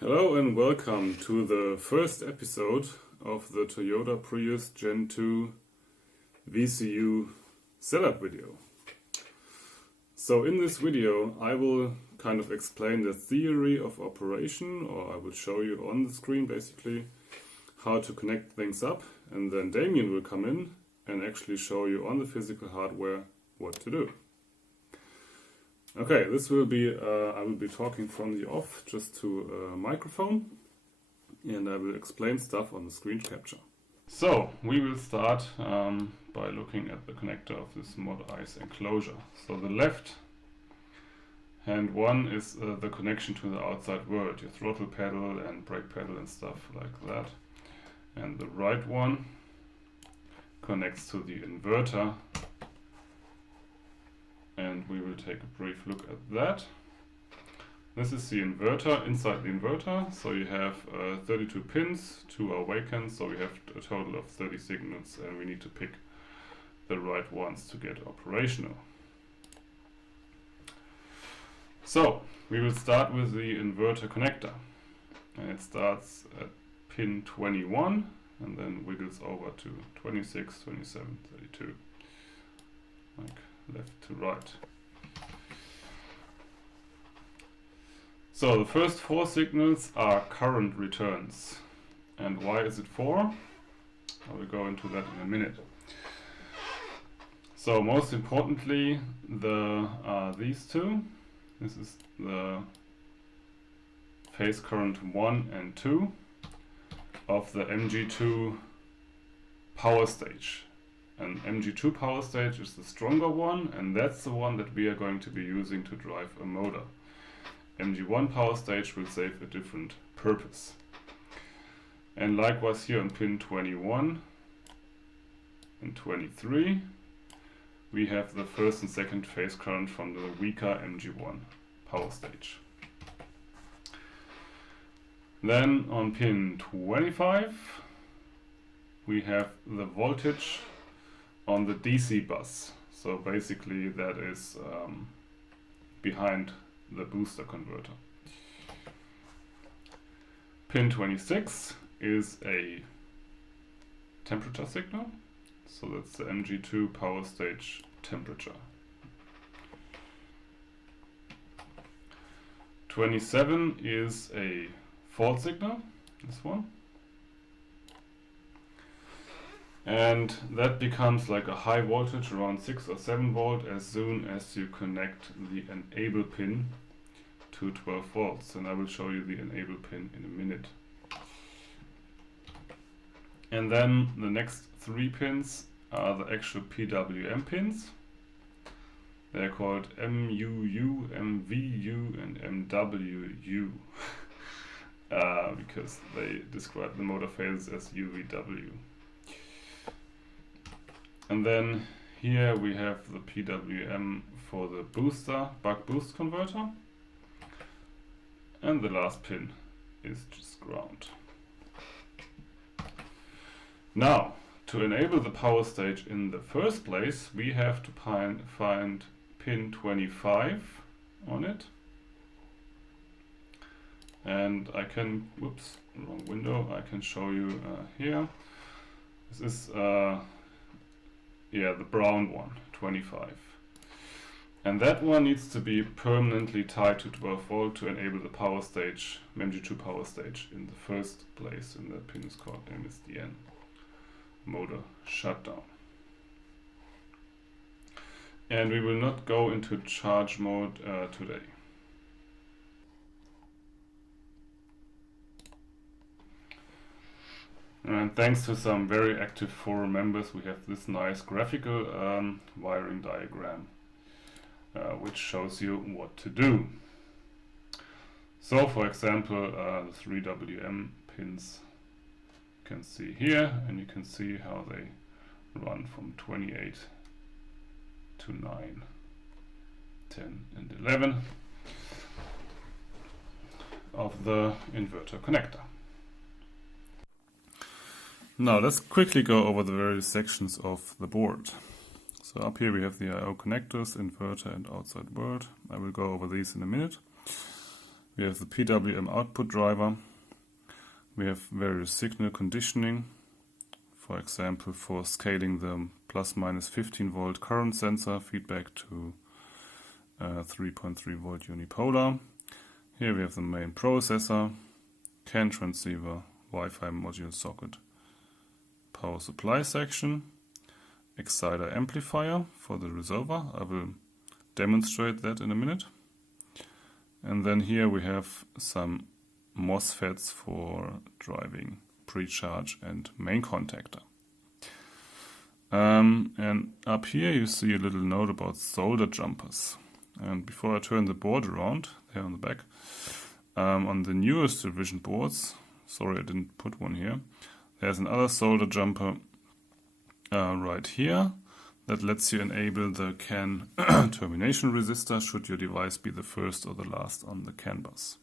Hello and welcome to the first episode of the Toyota Prius Gen 2 VCU setup video. So in this video I will kind of explain the theory of operation, or I will show you on the screen basically how to connect things up, and then Damien will come in and actually show you on the physical hardware what to do. Okay, this will be, I will be talking from the off just to a microphone, and I will explain stuff on the screen capture. So, we will start by looking at the connector of this Mod Ice enclosure. So the left hand one is the connection to the outside world, your throttle pedal and brake pedal and stuff like that. And the right one connects to the inverter, and we will take a brief look at that. This is the inverter, inside the inverter, so you have 32 pins, 2 are awakened, so we have a total of 30 signals, and we need to pick the right ones to get operational. So, we will start with the inverter connector, and it starts at pin 21 and then wiggles over to 26, 27, 32, like left to right. So the first 4 signals are current returns. And why is it 4? I will go into that in a minute. So most importantly, these two. This is the phase current 1 and 2 of the MG2 power stage. And MG2 power stage is the stronger one, and that's the one that we are going to be using to drive a motor. MG1 power stage will serve a different purpose. And likewise here on pin 21 and 23, we have the first and second phase current from the weaker MG1 power stage. Then on pin 25, we have the voltage on the DC bus. So basically that is behind the booster converter. Pin 26 is a temperature signal. So that's the MG2 power stage temperature. 27 is a fault signal, this one. And that becomes like a high voltage, around 6 or 7 volt, as soon as you connect the enable pin to 12 volts. And I will show you the enable pin in a minute. And then the next 3 pins are the actual PWM pins. They're called MUU, MVU and MWU because they describe the motor phases as UVW. And then here we have the PWM for the booster, buck boost converter. And the last pin is just ground. Now, to enable the power stage in the first place, we have to find pin 25 on it. And I can, whoops, wrong window, I can show you here. This is the brown one, 25. And that one needs to be permanently tied to 12 volt to enable the power stage, MG2 power stage in the first place, and that pin is called MSDN, motor shutdown. And we will not go into charge mode today. And thanks to some very active forum members, we have this nice graphical wiring diagram which shows you what to do. So for example, the 3 WM pins you can see here, and you can see how they run from 28 to 9, 10 and 11 of the inverter connector. Now let's quickly go over the various sections of the board. So up here we have the I/O connectors, inverter and outside world. I will go over these in a minute. We have the PWM output driver. We have various signal conditioning, for example for scaling the plus minus 15 volt current sensor feedback to 3.3 volt unipolar. Here we have the main processor, CAN transceiver, Wi-Fi module socket, power supply section, exciter amplifier for the resolver. I will demonstrate that in a minute. And then here we have some MOSFETs for driving pre-charge and main contactor. And up here you see a little note about solder jumpers. And before I turn the board around, there on the back, on the newest revision boards, sorry I didn't put one here, there's another solder jumper right here that lets you enable the CAN termination resistor should your device be the first or the last on the CAN bus.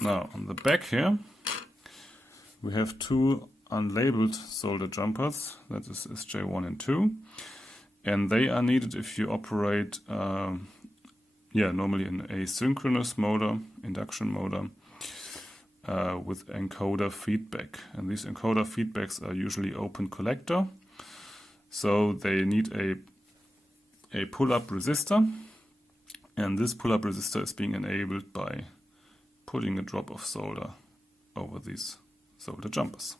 Now on the back here we have two unlabeled solder jumpers, that is SJ1 and 2, and they are needed if you operate normally an asynchronous motor, induction motor, with encoder feedback. And these encoder feedbacks are usually open collector, so they need a pull-up resistor, and this pull-up resistor is being enabled by putting a drop of solder over these solder jumpers.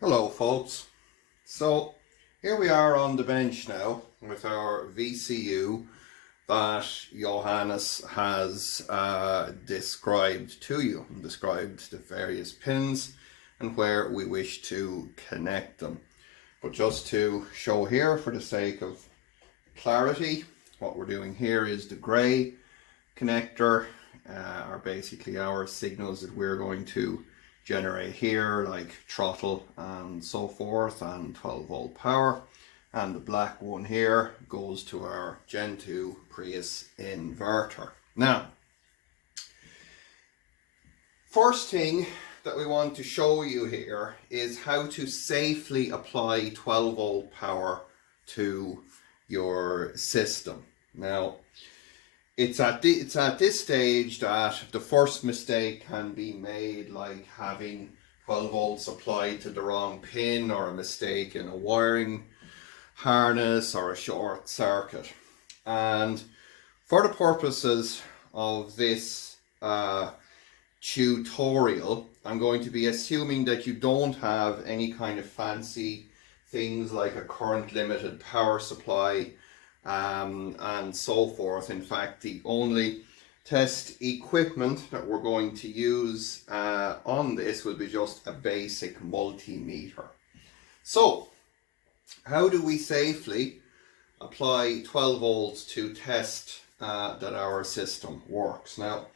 Hello folks, so here we are on the bench now with our VCU that Johannes has described to you, described the various pins and where we wish to connect them. But just to show here for the sake of clarity, what we're doing here is the grey connector are basically our signals that we're going to generate here, like throttle and so forth, and 12 volt power. And the black one here goes to our Gen 2 Prius inverter. Now, first thing that we want to show you here is how to safely apply 12 volt power to your system. Now, it's at this stage that the first mistake can be made, like having 12 volts applied to the wrong pin, or a mistake in a wiring harness, or a short circuit. And for the purposes of this tutorial, I'm going to be assuming that you don't have any kind of fancy things like a current limited power supply and so forth. In fact, the only test equipment that we're going to use on this will be just a basic multimeter. So, how do we safely apply 12 volts to test that our system works? Now,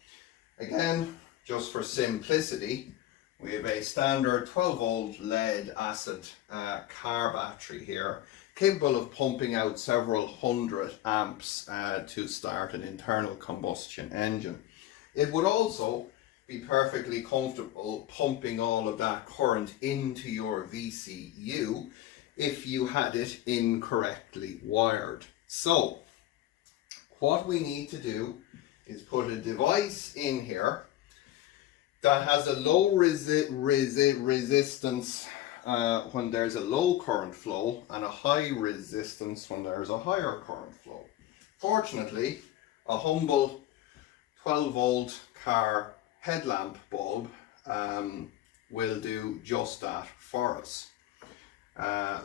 again, just for simplicity, we have a standard 12 volt lead acid car battery here, capable of pumping out several hundred amps to start an internal combustion engine. It would also be perfectly comfortable pumping all of that current into your VCU if you had it incorrectly wired. So, what we need to do is put a device in here that has a low resistance when there's a low current flow, and a high resistance when there's a higher current flow. Fortunately, a humble 12 volt car headlamp bulb will do just that for us.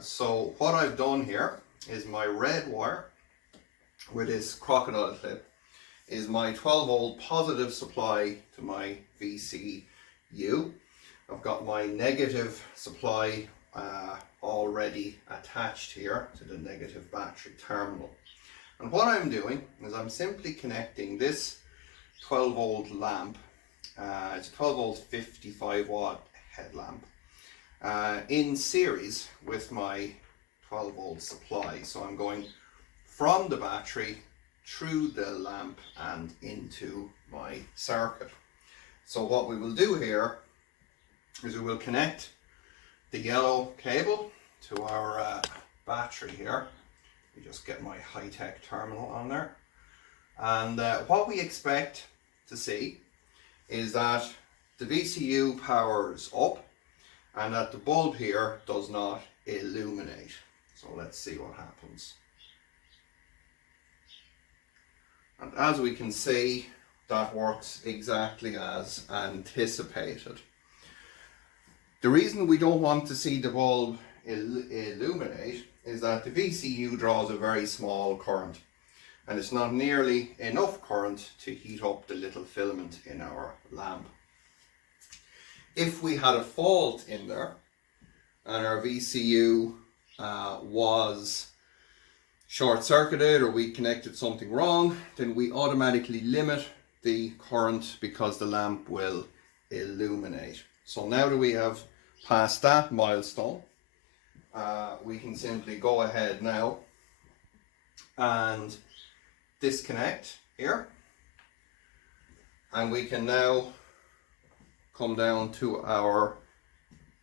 So what I've done here is my red wire with this crocodile clip is my 12 volt positive supply to my VCU. I've got my negative supply already attached here to the negative battery terminal. And what I'm doing is I'm simply connecting this 12 volt lamp, it's a 12 volt 55 watt headlamp, in series with my 12 volt supply. So I'm going from the battery through the lamp and into my circuit. So what we will do here is we will connect the yellow cable to our battery here. We just get my high-tech terminal on there. And what we expect to see is that the VCU powers up and that the bulb here does not illuminate. So let's see what happens. And as we can see, that works exactly as anticipated. The reason we don't want to see the bulb illuminate is that the VCU draws a very small current, and it's not nearly enough current to heat up the little filament in our lamp. If we had a fault in there and our VCU was short-circuited, or we connected something wrong, then we automatically limit the current because the lamp will illuminate. So now that we have passed that milestone, we can simply go ahead now and disconnect here, and we can now come down to our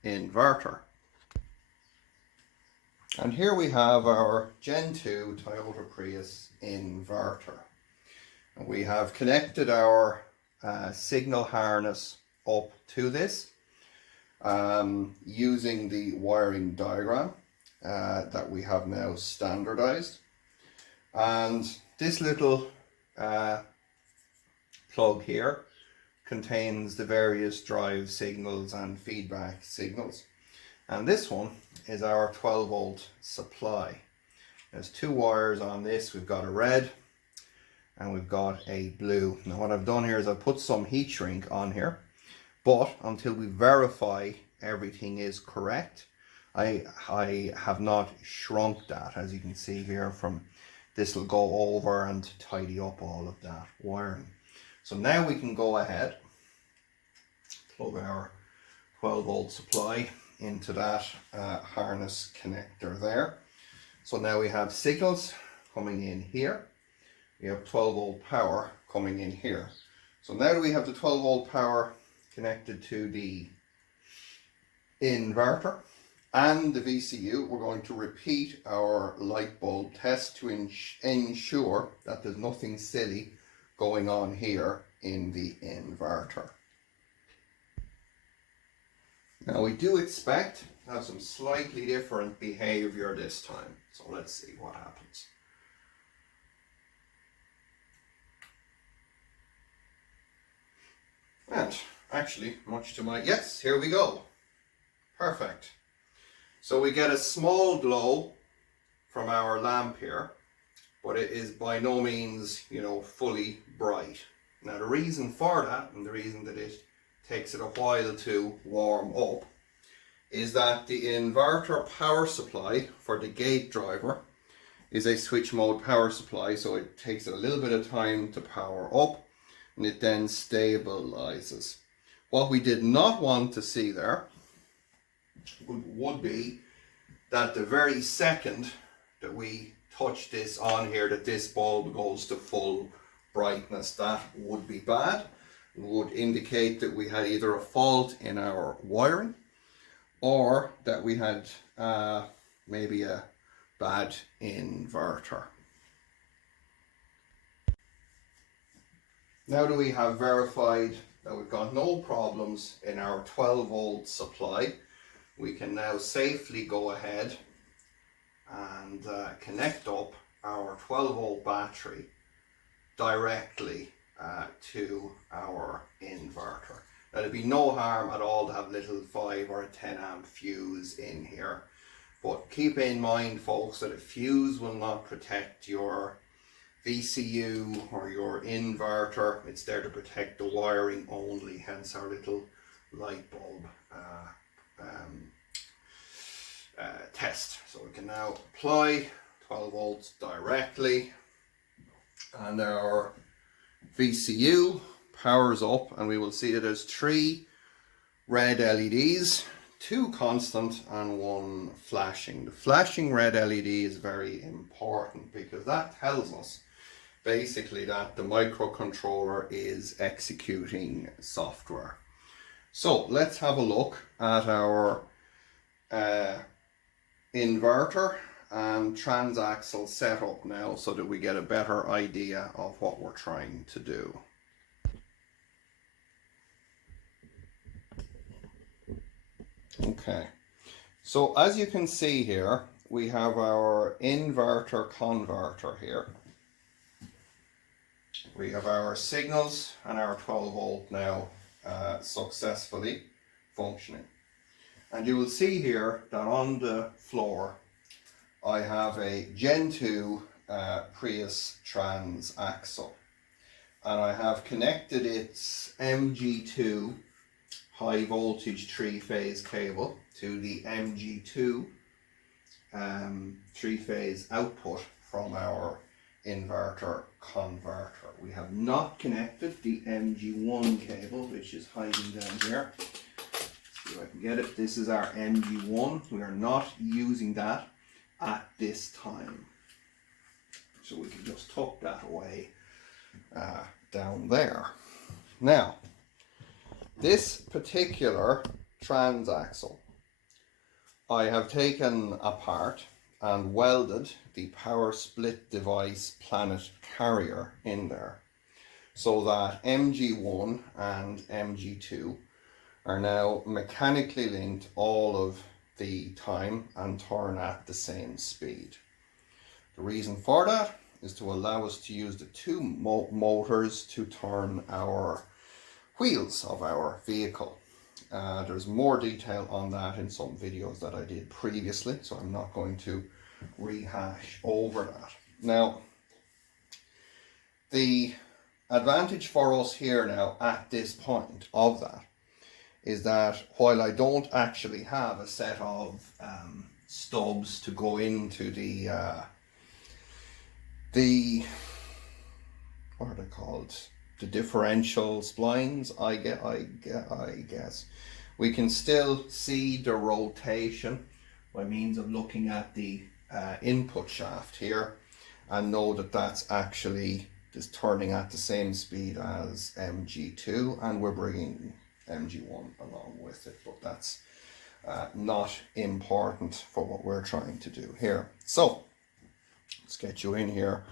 inverter. And here we have our Gen 2 Toyota Prius inverter. And we have connected our signal harness up to this using the wiring diagram that we have now standardized. And this little plug here contains the various drive signals and feedback signals. And this one is our 12 volt supply. There's two wires on this. We've got a red and we've got a blue. Now what I've done here is I've put some heat shrink on here, but until we verify everything is correct, I have not shrunk that. As you can see here, from this will go over and tidy up all of that wiring. So now we can go ahead, plug our 12 volt supply into that harness connector there. So now we have signals coming in here. We have 12 volt power coming in here. So now that we have the 12 volt power connected to the inverter and the VCU, we're going to repeat our light bulb test to ensure that there's nothing silly going on here in the inverter. Now we do expect to have some slightly different behavior this time. So let's see what happens. And actually, much to my, yes, here we go. Perfect. So we get a small glow from our lamp here, but it is by no means, fully bright. Now the reason for that, and the reason that it takes it a while to warm up, is that the inverter power supply for the gate driver is a switch mode power supply, so it takes a little bit of time to power up and it then stabilizes. What we did not want to see there would be that the very second that we touch this on here, that this bulb goes to full brightness. That would be bad. It would indicate that we had either a fault in our wiring or that we had maybe a bad inverter. Now that we have verified that we've got no problems in our 12 volt supply, we can now safely go ahead and connect up our 12 volt battery directly to our inverter. Now there'd be no harm at all to have a little 5 or a 10 amp fuse in here, but keep in mind, folks, that a fuse will not protect your VCU or your inverter. It's there to protect the wiring only, hence our little light bulb test. So we can now apply 12 volts directly, and our VCU powers up, and we will see that there's 3 red LEDs, 2 constant and 1 flashing. The flashing red LED is very important because that tells us basically that the microcontroller is executing software. So let's have a look at our inverter and transaxle setup now so that we get a better idea of what we're trying to do. Okay, so as you can see here, we have our inverter converter here. We have our signals and our 12 volt now successfully functioning. And you will see here that on the floor I have a Gen 2 Prius transaxle, and I have connected its MG2 high voltage 3-phase cable to the MG2 3-phase output from our inverter converter. We have not connected the MG1 cable, which is hiding down here. See if I can get it. This is our MG1. We are not using that at this time, so we can just tuck that away down there. Now, this particular transaxle I have taken apart and welded the power split device planet carrier in there, so that MG1 and MG2 are now mechanically linked all of the time and turn at the same speed. The reason for that is to allow us to use the two motors to turn our wheels of our vehicle. There's more detail on that in some videos that I did previously, so I'm not going to rehash over that. Now, the advantage for us here now at this point of that is that while I don't actually have a set of stubs to go into the what are they called? The differential splines, I guess. We can still see the rotation by means of looking at the input shaft here and know that that's actually just turning at the same speed as MG2, and we're bringing MG1 along with it, but that's not important for what we're trying to do here. So let's get you in here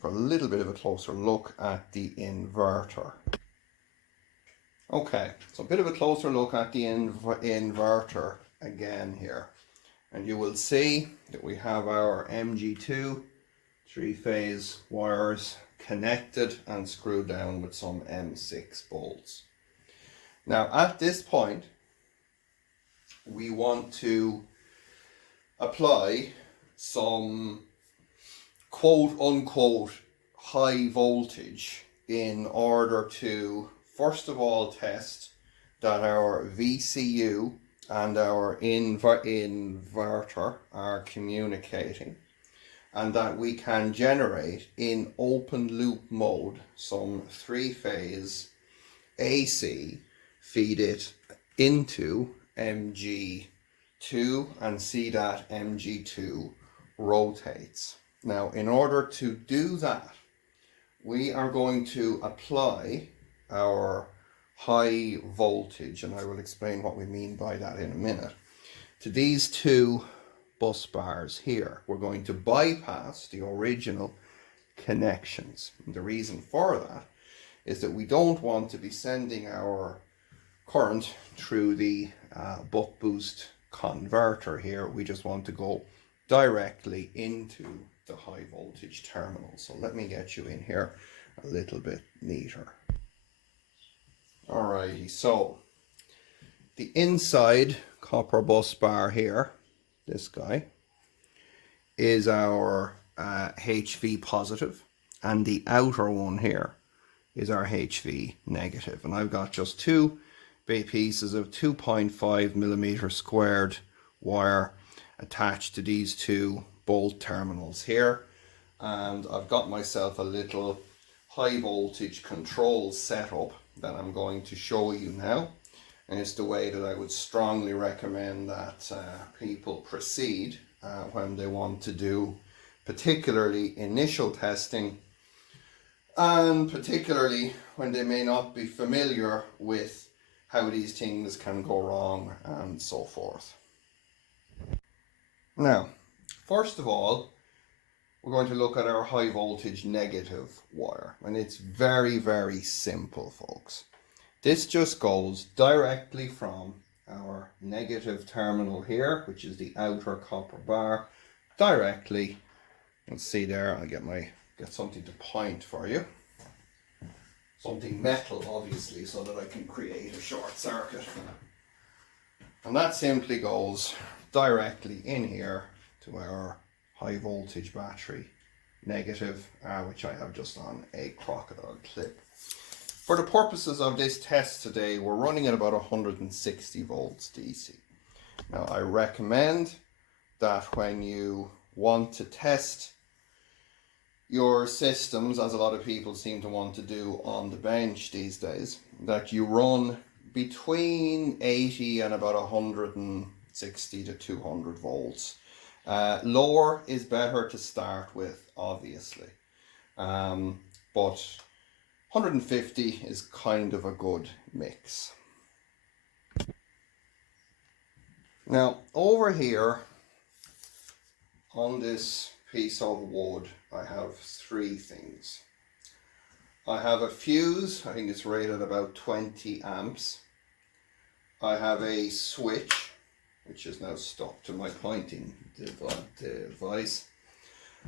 for a little bit of a closer look at the inverter. Okay, so a bit of a closer look at the inverter again here, and you will see that we have our MG2 3-phase wires connected and screwed down with some M6 bolts. Now at this point we want to apply some quote unquote high voltage in order to first of all test that our VCU and our inverter are communicating, and that we can generate in open loop mode some 3-phase AC, feed it into MG2 and see that MG2 rotates. Now, in order to do that, we are going to apply our high voltage, and I will explain what we mean by that in a minute, to these two bus bars here. We're going to bypass the original connections. And the reason for that is that we don't want to be sending our current through the buck boost converter here. We just want to go directly into the high voltage terminal. So let me get you in here a little bit neater. Alrighty, so the inside copper bus bar here, this guy, is our HV positive, and the outer one here is our HV negative. And I've got just two big pieces of 2.5 millimeter squared wire attached to these two bolt terminals here, and I've got myself a little high voltage control setup that I'm going to show you now, and it's the way that I would strongly recommend that people proceed when they want to do particularly initial testing, and particularly when they may not be familiar with how these things can go wrong and so forth. Now, First of all, we're going to look at our high voltage negative wire, and it's very, very simple, folks. This just goes directly from our negative terminal here, which is the outer copper bar, directly. You'll see there, I'll get something to point for you. Something metal, obviously, so that I can create a short circuit. And that simply goes directly in here to our high voltage battery negative, which I have just on a crocodile clip. For the purposes of this test today, we're running at about 160 volts DC. Now, I recommend that when you want to test your systems, as a lot of people seem to want to do on the bench these days, that you run between 80 and about 160 to 200 volts. Lower is better to start with, obviously, but 150 is kind of a good mix. Now, over here on this piece of wood, I have three things. I have a fuse, I think it's rated about 20 amps. I have a switch, which is now stuck to my pointing device.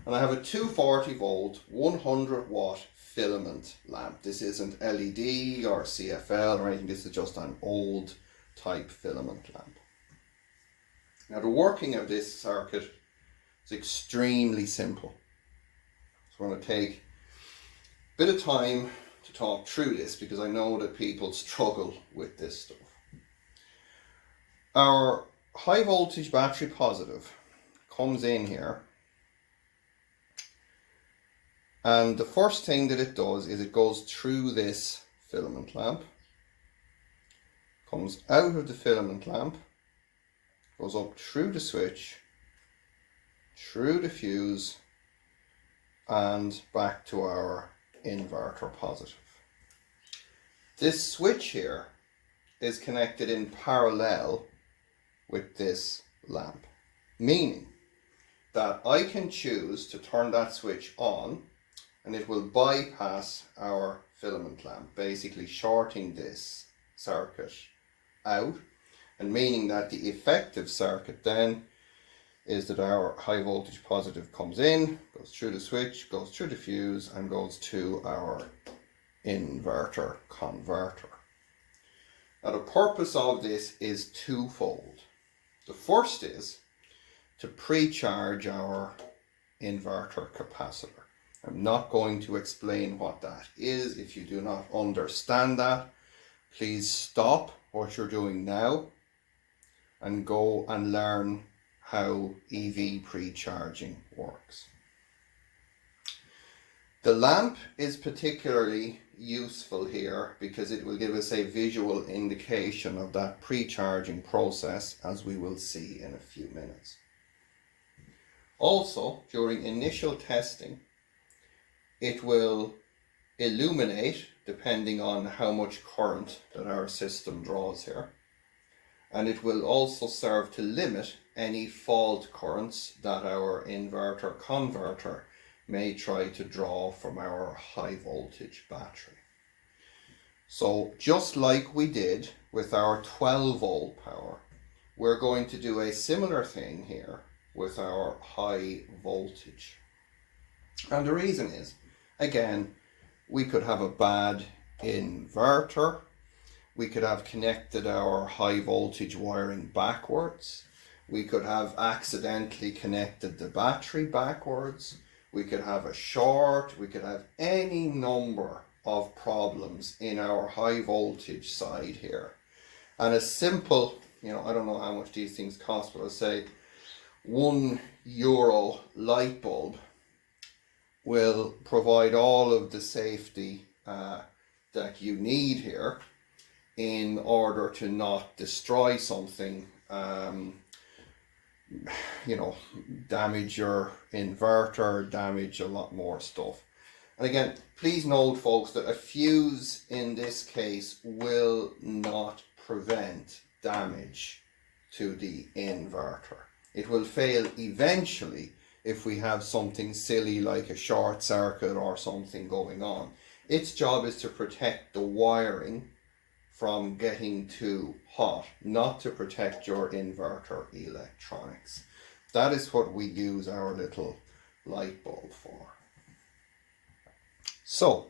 And I have a 240 volt, 100 watt filament lamp. This isn't LED or CFL or anything, this is just an old type filament lamp. Now, the working of this circuit is extremely simple. So I'm going to take a bit of time to talk through this because I know that people struggle with this stuff. Our high voltage battery positive comes in here, and the first thing that it does is it goes through this filament lamp, comes out of the filament lamp, goes up through the switch, through the fuse, and back to our inverter positive. This switch here is connected in parallel with this lamp, meaning that I can choose to turn that switch on and it will bypass our filament lamp, basically shorting this circuit out, and meaning that the effective circuit then is that our high voltage positive comes in, goes through the switch, goes through the fuse, and goes to our inverter converter. Now, the purpose of this is twofold. The first is to pre-charge our inverter capacitor. I'm not going to explain what that is. If you do not understand that, please stop what you're doing now and go and learn how EV pre-charging works. The lamp is particularly useful here because it will give us a visual indication of that pre-charging process, as we will see in a few minutes. Also, during initial testing, it will illuminate depending on how much current that our system draws here, and it will also serve to limit any fault currents that our inverter converter may try to draw from our high voltage battery. So just like we did with our 12 volt power, we're going to do a similar thing here with our high voltage. And the reason is, again, we could have a bad inverter, we could have connected our high voltage wiring backwards, we could have accidentally connected the battery backwards, we could have a short, we could have any number of problems in our high voltage side here. And a simple, I don't know how much these things cost, but I'll say €1 light bulb will provide all of the safety that you need here in order to not destroy something, damage your inverter, damage a lot more stuff. And again, please note, folks, that a fuse in this case will not prevent damage to the inverter. It will fail eventually if we have something silly like a short circuit or something going on. Its job is to protect the wiring from getting too hot, not to protect your inverter electronics. That is what we use our little light bulb for. So,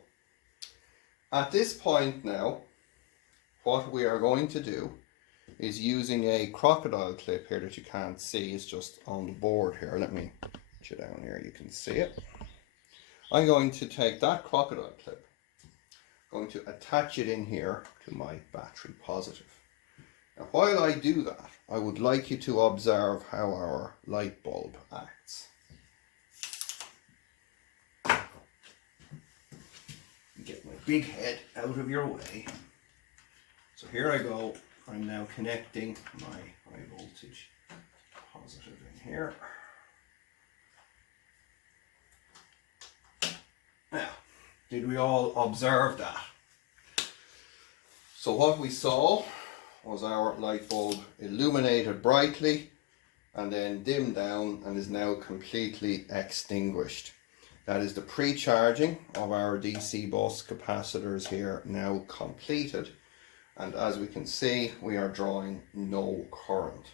at this point now, what we are going to do is using a crocodile clip here that you can't see, it's just on the board here. Let me put you down here, you can see it. I'm going to take that crocodile clip, going to attach it in here to my battery positive. Now while I do that, I would like you to observe how our light bulb acts. Get my big head out of your way. So here I go. I'm now connecting my high voltage positive in here. Now, did we all observe that? So what we saw was our light bulb illuminated brightly and then dimmed down and is now completely extinguished. That is the pre-charging of our DC bus capacitors here now completed. And as we can see, we are drawing no current.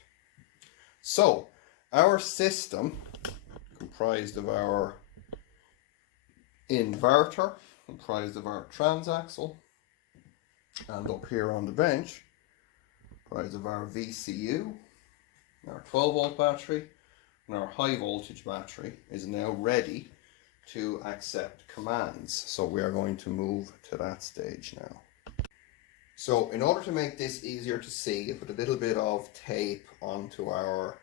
So our system, comprised of our inverter, comprised of our transaxle, and up here on the bench, comprised of our VCU, our 12 volt battery, and our high voltage battery, is now ready to accept commands. So we are going to move to that stage now. So in order to make this easier to see, I put a little bit of tape onto our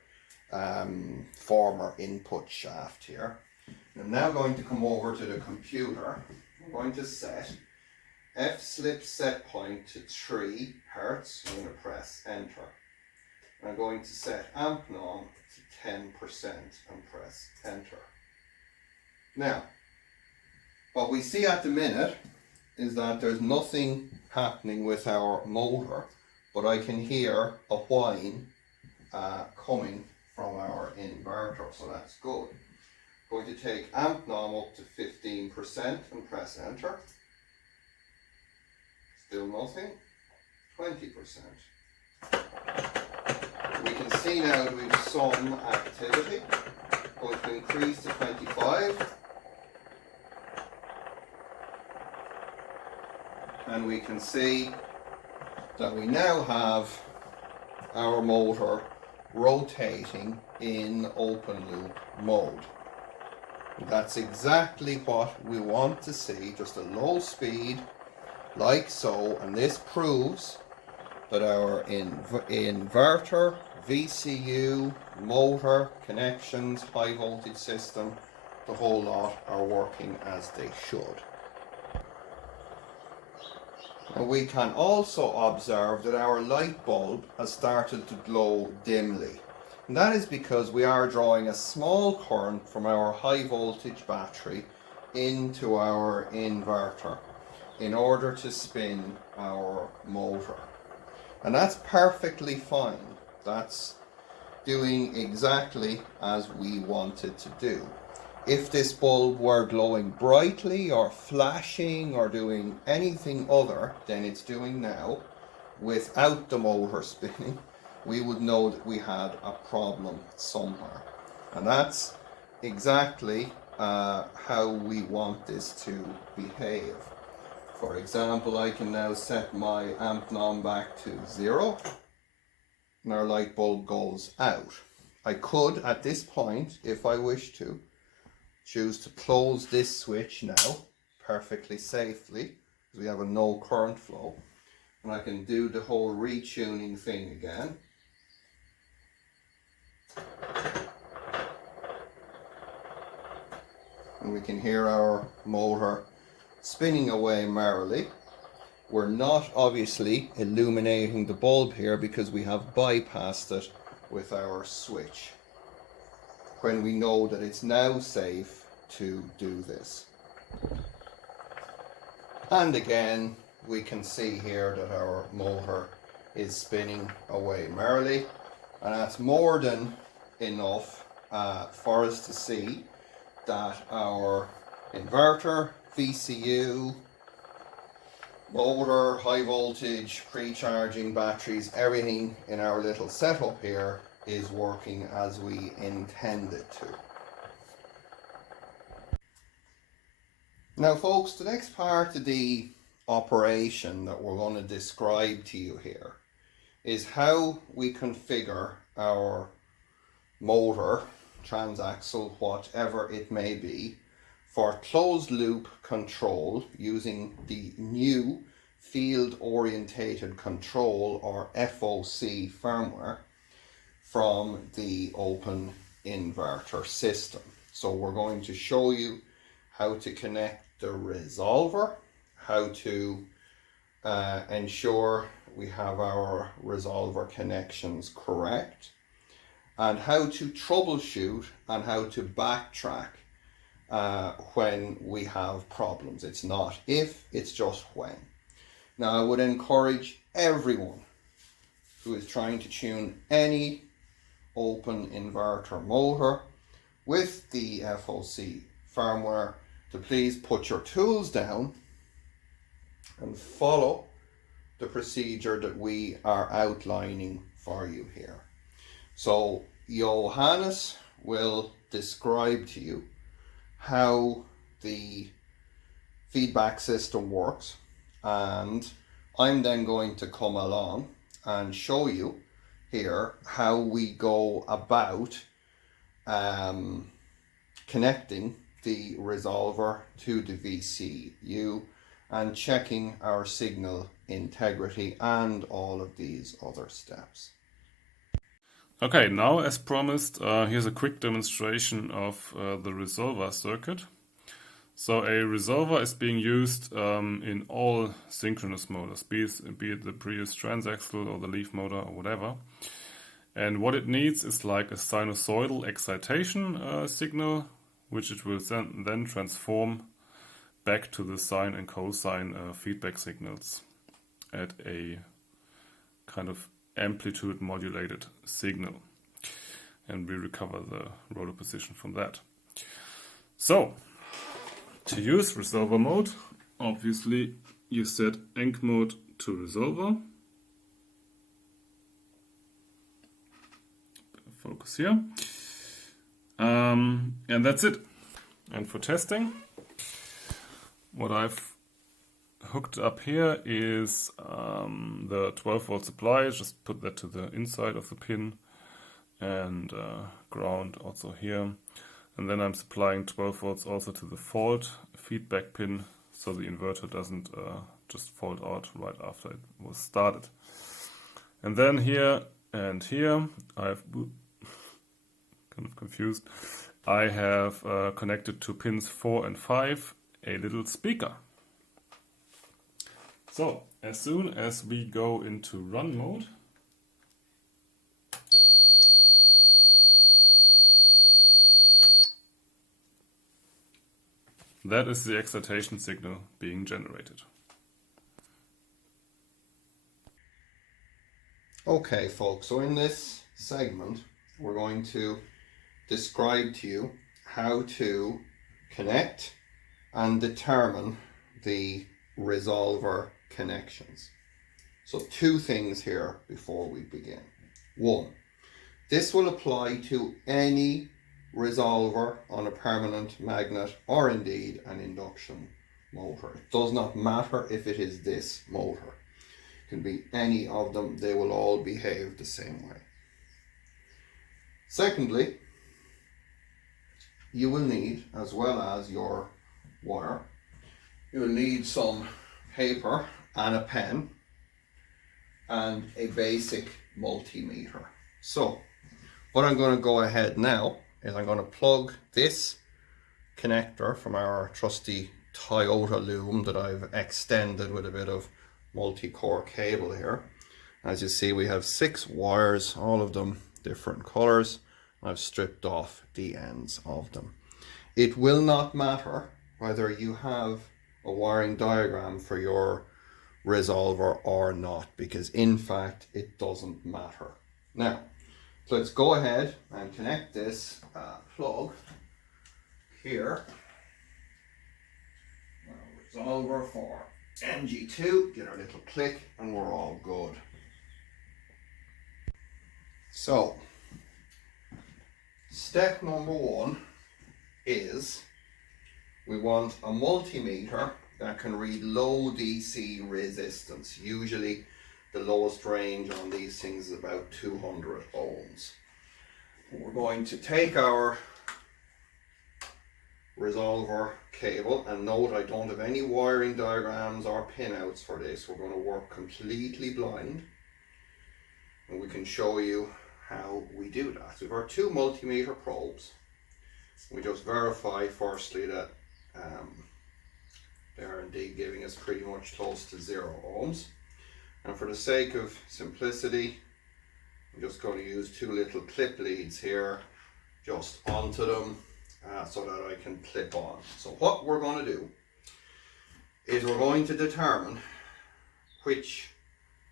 former input shaft here. I'm now going to come over to the computer. I'm going to set F-slip set point to 3 Hertz. I'm going to press enter. I'm going to set amp norm to 10% and press enter. Now, what we see at the minute is that there's nothing happening with our motor, but I can hear a whine coming from our inverter, so that's good. I'm going to take amp norm up to 15% and press enter. Still nothing. 20%. We can see now that we've some activity. I'm going to increase to 25. And we can see that we now have our motor rotating in open loop mode. That's exactly what we want to see, just a low speed like so, and this proves that our inverter, VCU, motor, connections, high voltage system, the whole lot are working as they should. And we can also observe that our light bulb has started to glow dimly. And that is because we are drawing a small current from our high voltage battery into our inverter in order to spin our motor. And that's perfectly fine. That's doing exactly as we want it to do. If this bulb were glowing brightly or flashing or doing anything other than it's doing now, without the motor spinning, we would know that we had a problem somewhere. And that's exactly how we want this to behave. For example, I can now set my amp norm back to 0 and our light bulb goes out. I could, at this point, if I wish to, choose to close this switch now perfectly safely, because we have a no current flow, and I can do the whole retuning thing again. And we can hear our motor spinning away merrily. We're not obviously illuminating the bulb here because we have bypassed it with our switch, when we know that it's now safe to do this. And again, we can see here that our motor is spinning away merrily, and that's more than enough for us to see that our inverter, VCU, motor, high voltage, pre-charging batteries, everything in our little setup here is working as we intend it to. Now folks, the next part of the operation that we're going to describe to you here is how we configure our motor, transaxle, whatever it may be, for closed loop control using the new field orientated control, or FOC firmware, from the OpenInverter system. So we're going to show you how to connect the resolver, how to ensure we have our resolver connections correct, and how to troubleshoot and how to backtrack when we have problems. It's not if, it's just when. Now I would encourage everyone who is trying to tune any OpenInverter motor with the FOC firmware to please put your tools down and follow the procedure that we are outlining for you here. So Johannes will describe to you how the feedback system works, and I'm then going to come along and show you here how we go about connecting the resolver to the VCU and checking our signal integrity and all of these other steps. Okay, now as promised, here's a quick demonstration of the resolver circuit. So a resolver is being used in all synchronous motors, be it the Prius transaxle or the leaf motor or whatever. And what it needs is like a sinusoidal excitation signal, which it will then transform back to the sine and cosine feedback signals at a kind of amplitude modulated signal, and we recover the rotor position from that. So to use resolver mode, obviously you set enc mode to resolver. Focus here, and that's it. And for testing, what I've hooked up here is the 12 volt supply. Just put that to the inside of the pin, and ground also here. And then I'm supplying 12 volts also to the fault feedback pin, so the inverter doesn't just fault out right after it was started. And then here and here, I've kind of confused. I have connected to pins 4 and 5 a little speaker. So as soon as we go into run mode, that is the excitation signal being generated. Okay folks, so in this segment we're going to describe to you how to connect and determine the resolver connections. So two things here before we begin. One, this will apply to any resolver on a permanent magnet or indeed an induction motor. It does not matter if it is this motor. It can be any of them, they will all behave the same way. Secondly, you will need, as well as your wire, you will need some paper and a pen and a basic multimeter. So what I'm going to go ahead now is I'm going to plug this connector from our trusty Toyota loom that I've extended with a bit of multi-core cable here. As you see, we have 6 wires, all of them different colors. I've stripped off the ends of them. It will not matter whether you have a wiring diagram for your resolver or not, because in fact it doesn't matter. Now So let's go ahead and connect this plug here. Resolver for MG2, get our little click, and we're all good. So, step number one is we want a multimeter that can read low DC resistance. Usually the lowest range on these things is about 200 ohms. We're going to take our resolver cable, and note I don't have any wiring diagrams or pinouts for this. We're going to work completely blind, and we can show you how we do that. So we have our two multimeter probes. We just verify firstly that they're indeed giving us pretty much close to 0 ohms. And for the sake of simplicity, I'm just going to use two little clip leads here just onto them so that I can clip on. So what we're going to do is we're going to determine which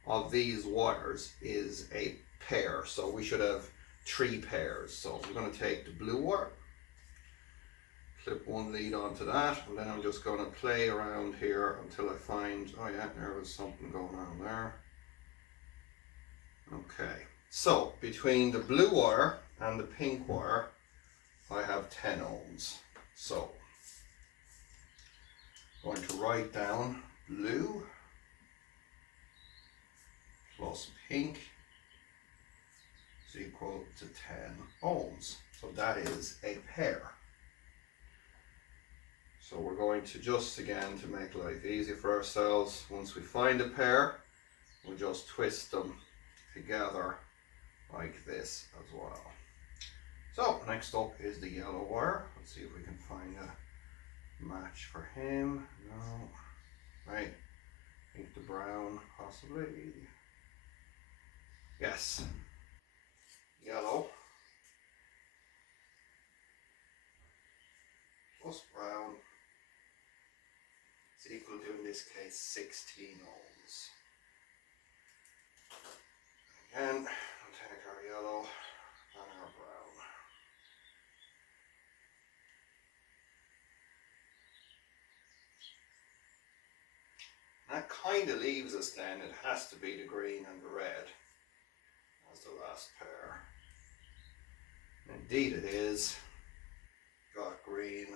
of these wires is a pair. So we should have 3 pairs. So I'm going to take the blue wire, clip one lead onto that, and then I'm just going to play around here until I find, oh yeah, there was something going on there. Okay, so between the blue wire and the pink wire, I have 10 ohms. So I'm going to write down blue plus pink is equal to 10 ohms. So that is a pair. So we're going to just, again, to make life easy for ourselves, once we find a pair, we'll just twist them together like this as well. So next up is the yellow wire. Let's see if we can find a match for him. No. Right. I think the brown, possibly. Yes. Yellow plus brown is equal to, in this case, 16 ohms. Again, we'll take our yellow and our brown. That kind of leaves us then, it has to be the green and the red as the last pair. Indeed it is. Got green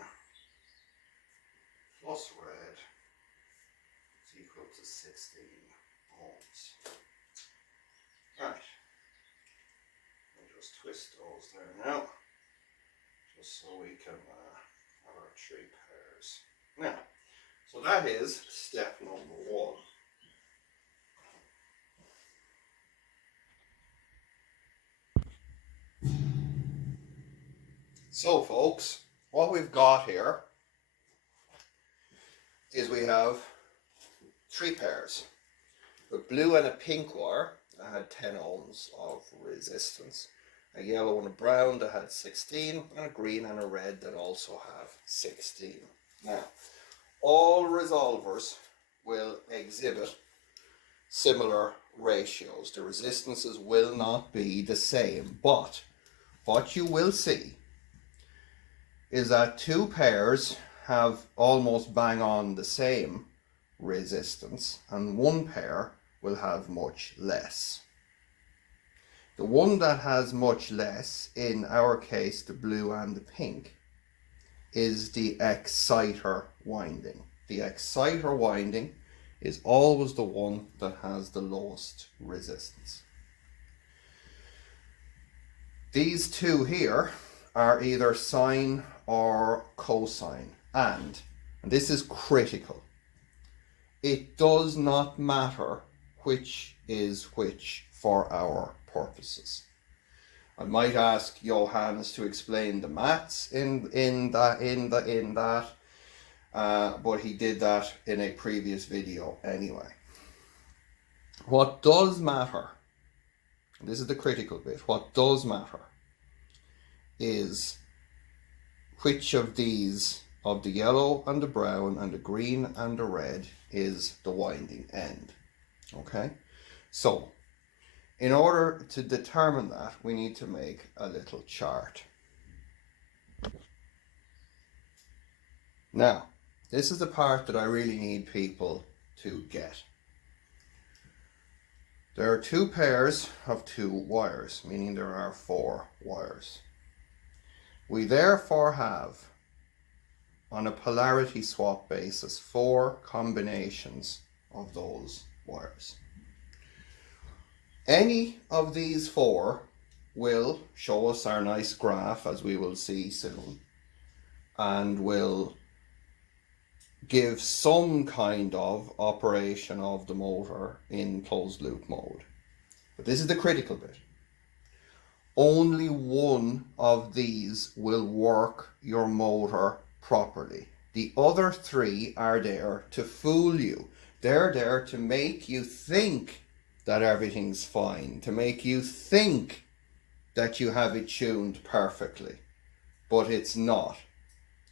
plus red is equal to 16 ohms. Right. I'll just twist those there now, just so we can have our 3 pairs. Now, so that is step number 1. So folks, what we've got here is we have 3 pairs. A blue and a pink wire that had 10 ohms of resistance, a yellow and a brown that had 16, and a green and a red that also have 16. Now, all resolvers will exhibit similar ratios. The resistances will not be the same, but what you will see is that 2 pairs have almost bang on the same resistance, and 1 pair will have much less. The one that has much less, in our case the blue and the pink, is the exciter winding. The exciter winding is always the one that has the lowest resistance. These 2 here are either sine or cosine, and this is critical. It does not matter which is which for our purposes. I might ask Johannes to explain the maths in that, but he did that in a previous video anyway. What does matter, and this is the critical bit, what does matter is which of these, of the yellow and the brown and the green and the red, is the winding end. Okay, so In order to determine that, we need to make a little chart. Now, this is the part that I really need people to get. There are two pairs of two wires, meaning there are 4 wires. We therefore have, on a polarity swap basis, 4 combinations of those wires. Any of these 4 will show us our nice graph, as we will see soon, and will give some kind of operation of the motor in closed loop mode. But this is the critical bit. Only one of these will work your motor properly. The other 3 are there to fool you. They're there to make you think that everything's fine, to make you think that you have it tuned perfectly, but it's not.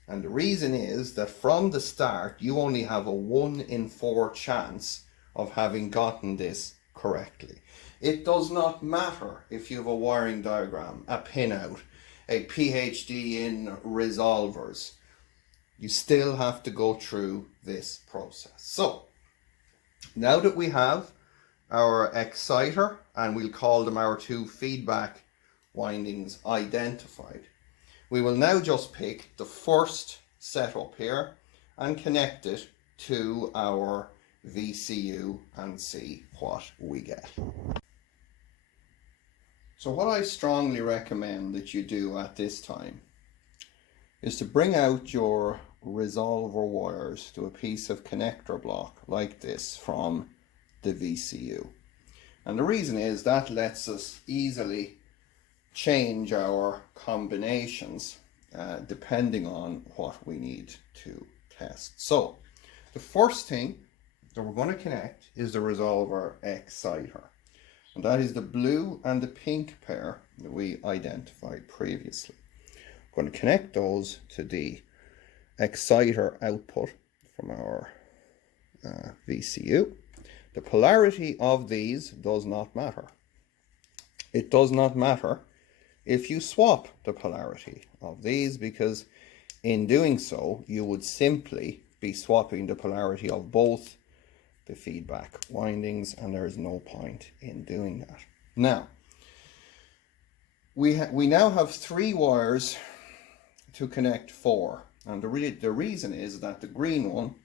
And the reason is that from the start, you only have a 1 in 4 chance of having gotten this correctly. It does not matter if you have a wiring diagram, a pinout, a PhD in resolvers. You still have to go through this process. So, now that we have our exciter, and we'll call them our 2 feedback windings, identified, we will now just pick the first setup here and connect it to our VCU and see what we get. So what I strongly recommend that you do at this time is to bring out your resolver wires to a piece of connector block like this from the VCU. And the reason is that lets us easily change our combinations depending on what we need to test. So the first thing that we're going to connect is the resolver exciter, and that is the blue and the pink pair that we identified previously. I'm going to connect those to the exciter output from our VCU. The polarity of these does not matter. It does not matter if you swap the polarity of these, because in doing so you would simply be swapping the polarity of both the feedback windings, and there is no point in doing that. Now we now have 3 wires to connect 4, and the reason is that the green one,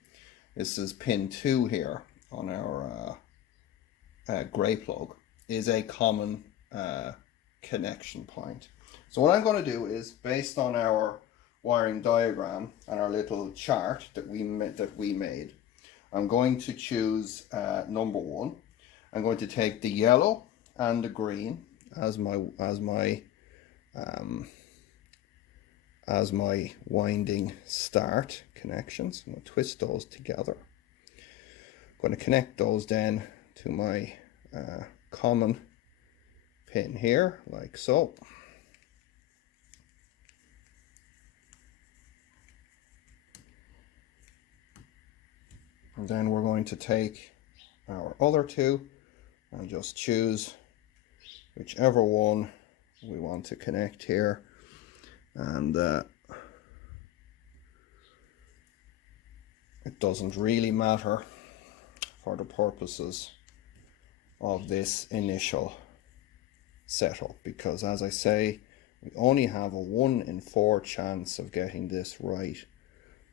this is pin 2 here on our grey plug, is a common connection point. So what I'm going to do is, based on our wiring diagram and our little chart that we made, I'm going to choose number 1. I'm going to take the yellow and the green as my winding start connections. I'm going to twist those together. I'm going to connect those then to my common pin here, like so. And then we're going to take our other 2 and just choose whichever one we want to connect here. And it doesn't really matter for the purposes of this initial setup, because as I say, we only have a 1 in 4 chance of getting this right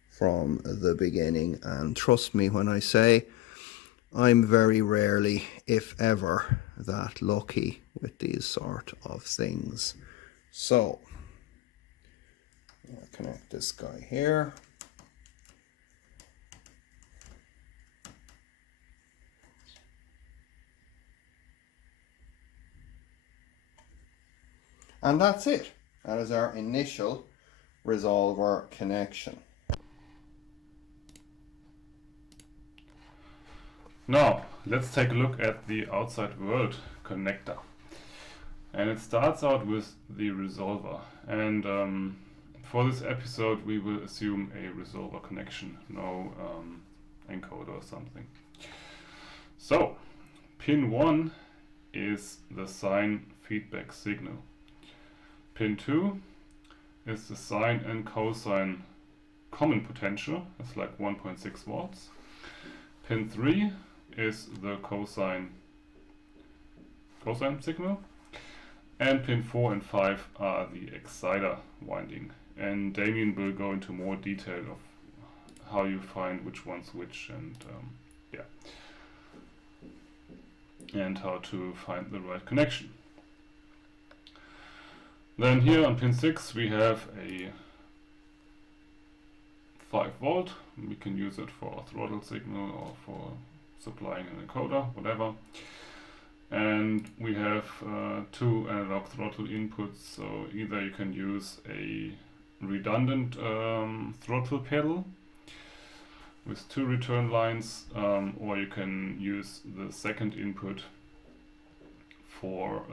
from the beginning. And trust me when I say I'm very rarely, if ever, that lucky with these sort of things. So I'll connect this guy here. And that's it. That is our initial resolver connection. Now, let's take a look at the outside world connector. And it starts out with the resolver. And for this episode, we will assume a resolver connection, no encoder or something. So, pin 1 is the sine feedback signal. Pin 2 is the sine and cosine common potential, it's like 1.6 volts. Pin 3 is the cosine signal. And pin 4 and 5 are the exciter winding. And Damien will go into more detail of how you find which one's which, and and how to find the right connection. Then here on pin 6 we have a 5 volt. We can use it for a throttle signal or for supplying an encoder, whatever. And we have 2 analog throttle inputs, so either you can use a redundant throttle pedal with 2 return lines, or you can use the second input for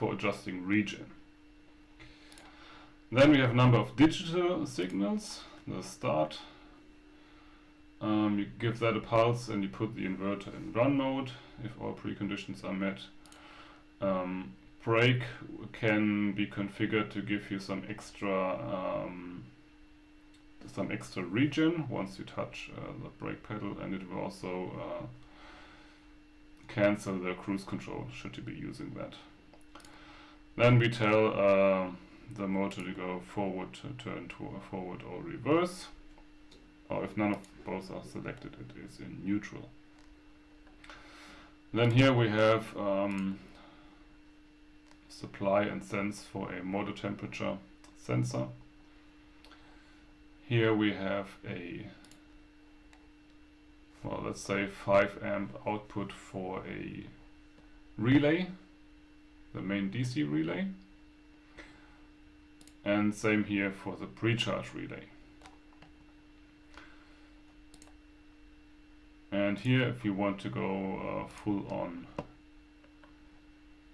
adjusting region. Then we have a number of digital signals. The start, you give that a pulse and you put the inverter in run mode if all preconditions are met. Brake can be configured to give you some extra region once you touch the brake pedal, and it will also cancel the cruise control should you be using that. Then we tell the motor to go forward, to turn to a forward or reverse, or if none of both are selected, it is in neutral. Then here we have supply and sense for a motor temperature sensor. Here we have a, well, let's say 5 amp output for a relay, the main DC relay, and same here for the pre-charge relay. And here, if you want to go full on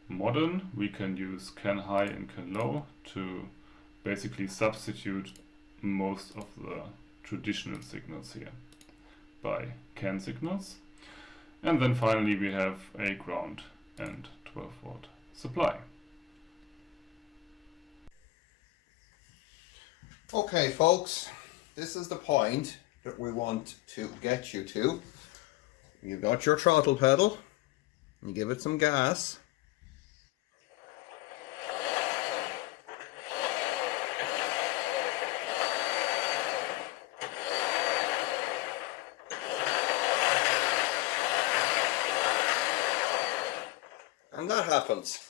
modern, we can use CAN high and CAN low to basically substitute most of the traditional signals here by CAN signals. And then finally we have a ground and 12 volt supply. Okay folks, this is the point that we want to get you to. You've got your throttle pedal, you give it some gas. And that happens.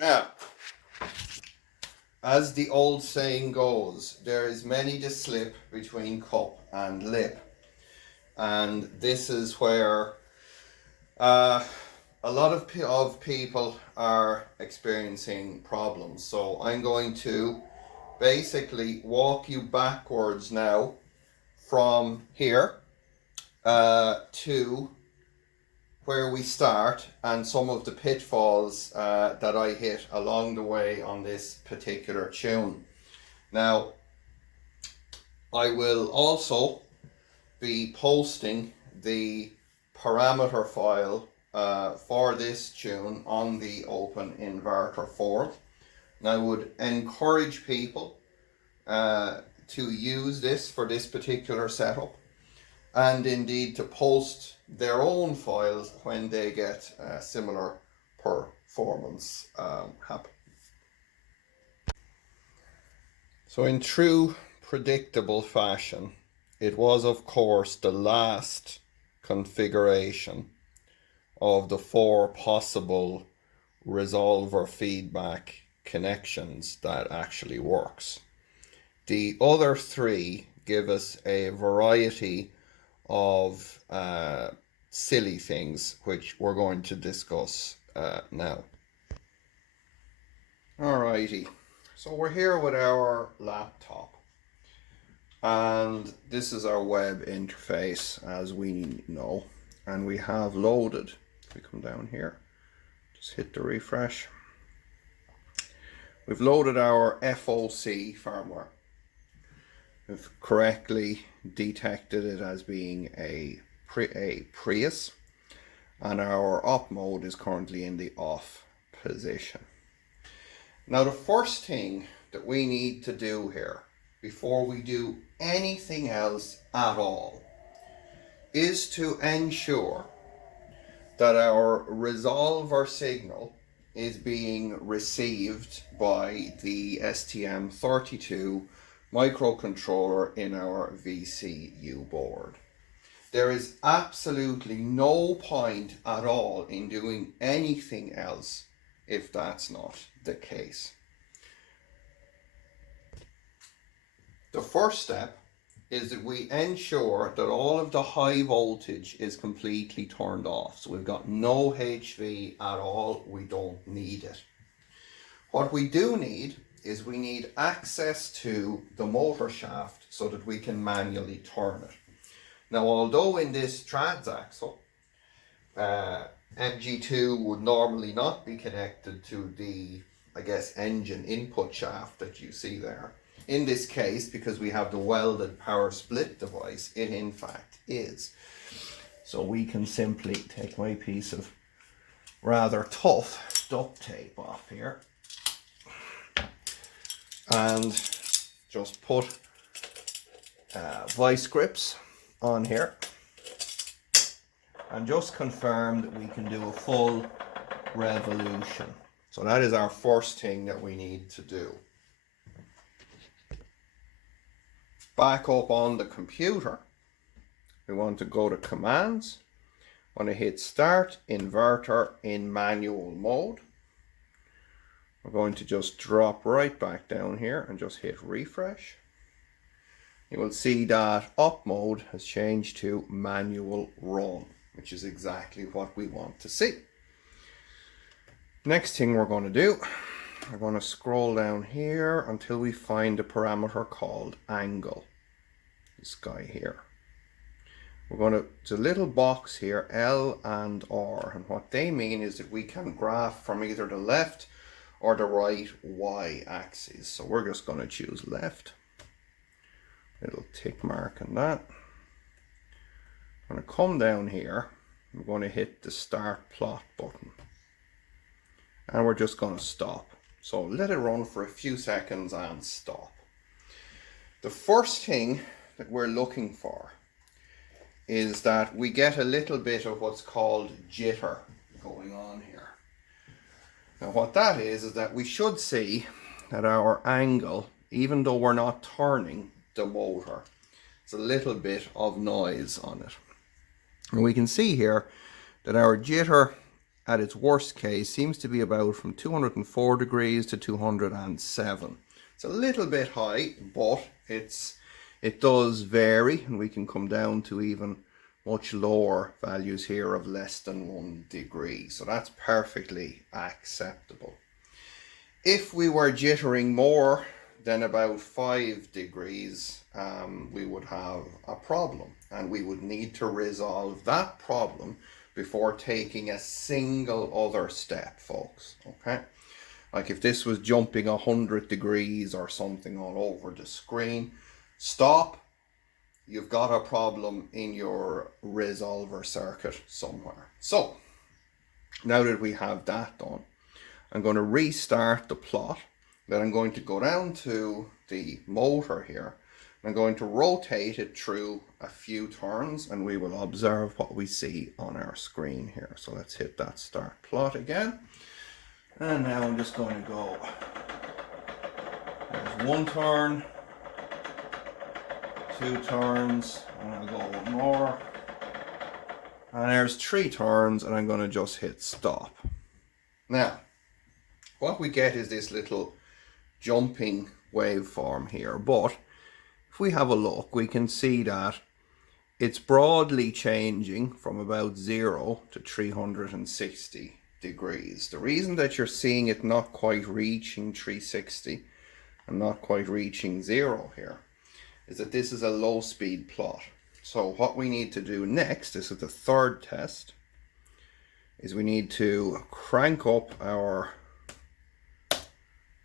Now, as the old saying goes, there is many the slip between cup and lip. And this is where a lot of people are experiencing problems. So I'm going to basically walk you backwards now from here to where we start and some of the pitfalls that I hit along the way on this particular tune. Now, I will also be posting the parameter file for this tune on the OpenInverter FOC. And I would encourage people to use this for this particular setup, and indeed to post their own files when they get similar performance happen. So in true predictable fashion, it was of course the last configuration of the 4 possible resolver feedback connections that actually works. The other 3 give us a variety of silly things which we're going to discuss now. Alrighty, so we're here with our laptop, and this is our web interface as we know, and we have loaded, if we come down here, just hit the refresh, we've loaded our FOC firmware. We've correctly detected it as being a Prius, and our up mode is currently in the off position. Now the first thing that we need to do here before we do anything else at all is to ensure that our resolver signal is being received by the STM32 microcontroller in our VCU board. There is absolutely no point at all in doing anything else if that's not the case. The first step is that we ensure that all of the high voltage is completely turned off. So we've got no HV at all, we don't need it. What we do need is we need access to the motor shaft so that we can manually turn it. Now, although in this transaxle, MG2 would normally not be connected to the, engine input shaft that you see there. In this case, because we have the welded power split device, it in fact is. So we can simply take my piece of rather tough duct tape off here and just put vice grips on here and just confirm that we can do a full revolution. So that is our first thing that we need to do. Back up on the computer, we want to go to commands, want to hit start inverter in manual mode. We're going to just drop right back down here and just hit refresh. You will see that up mode has changed to manual run, which is exactly what we want to see. Next thing we're going to do, we're going to scroll down here until we find a parameter called angle. This guy here. We're going to, it's a little box here, L and R, and what they mean is that we can graph from either the left or the right Y axis. So we're just going to choose left. Little tick mark on that. I'm going to come down here. I'm going to hit the start plot button. And we're just going to stop. So let it run for a few seconds and stop. The first thing that we're looking for is that we get a little bit of what's called jitter going on here. Now what that is that we should see that our angle, even though we're not turning the motor, it's a little bit of noise on it. And we can see here that our jitter at its worst case seems to be about from 204 degrees to 207. It's a little bit high, but it does vary, and we can come down to even much lower values here of less than 1 degree. So that's perfectly acceptable. If we were jittering more than about 5 degrees, we would have a problem, and we would need to resolve that problem before taking a single other step, folks. Okay, like if this was jumping 100 degrees or something all over the screen, stop. You've got a problem in your resolver circuit somewhere. So now that we have that done, I'm going to restart the plot. Then I'm going to go down to the motor here. I'm going to rotate it through a few turns, and we will observe what we see on our screen here. So let's hit that start plot again. And now I'm just going to go, there's 1 turn, 2 turns, and I'll go 1 more. And there's 3 turns, and I'm going to just hit stop. Now, what we get is this little jumping waveform here, but if we have a look, we can see that it's broadly changing from about 0 to 360 degrees. The reason that you're seeing it not quite reaching 360 and not quite reaching 0 here is that this is a low speed plot. So what we need to do next, this is the third test, is we need to crank up our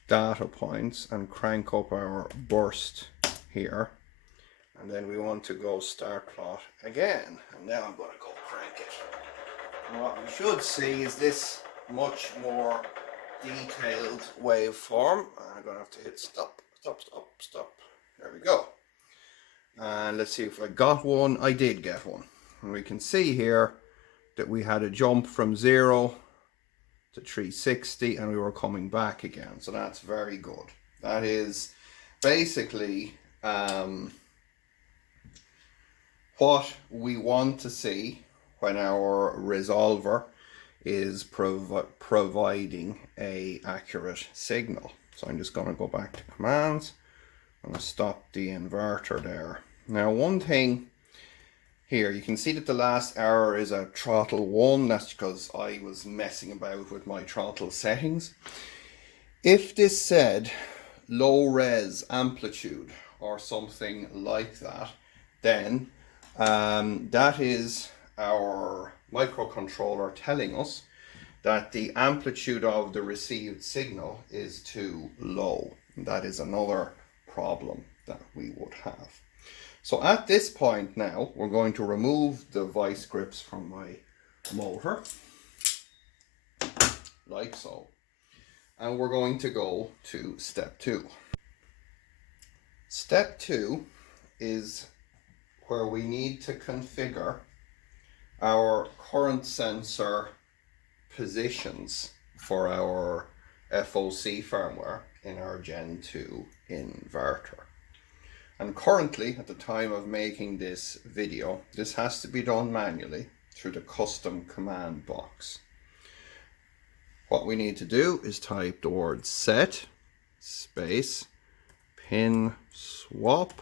data points and crank up our burst here, and then we want to go start plot again, and now I'm going to go crank it. And what you should see is this much more detailed waveform. I'm going to have to hit stop. There we go. And let's see if I got one. I did get one. And we can see here that we had a jump from 0 to 360 and we were coming back again. So that's very good. That is basically what we want to see when our resolver is providing a accurate signal. So I'm just going to go back to commands. I'm going to stop the inverter there. Now one thing here, you can see that the last error is a throttle 1. That's because I was messing about with my throttle settings. If this said low res amplitude or something like that, then that is our microcontroller telling us that the amplitude of the received signal is too low. That is another problem that we would have. So at this point now, we're going to remove the vice grips from my motor, like so. And we're going to go to step 2. Step 2 is where we need to configure our current sensor positions for our FOC firmware in our Gen 2 inverter. And currently, at the time of making this video, this has to be done manually through the custom command box. What we need to do is type the word set space pin swap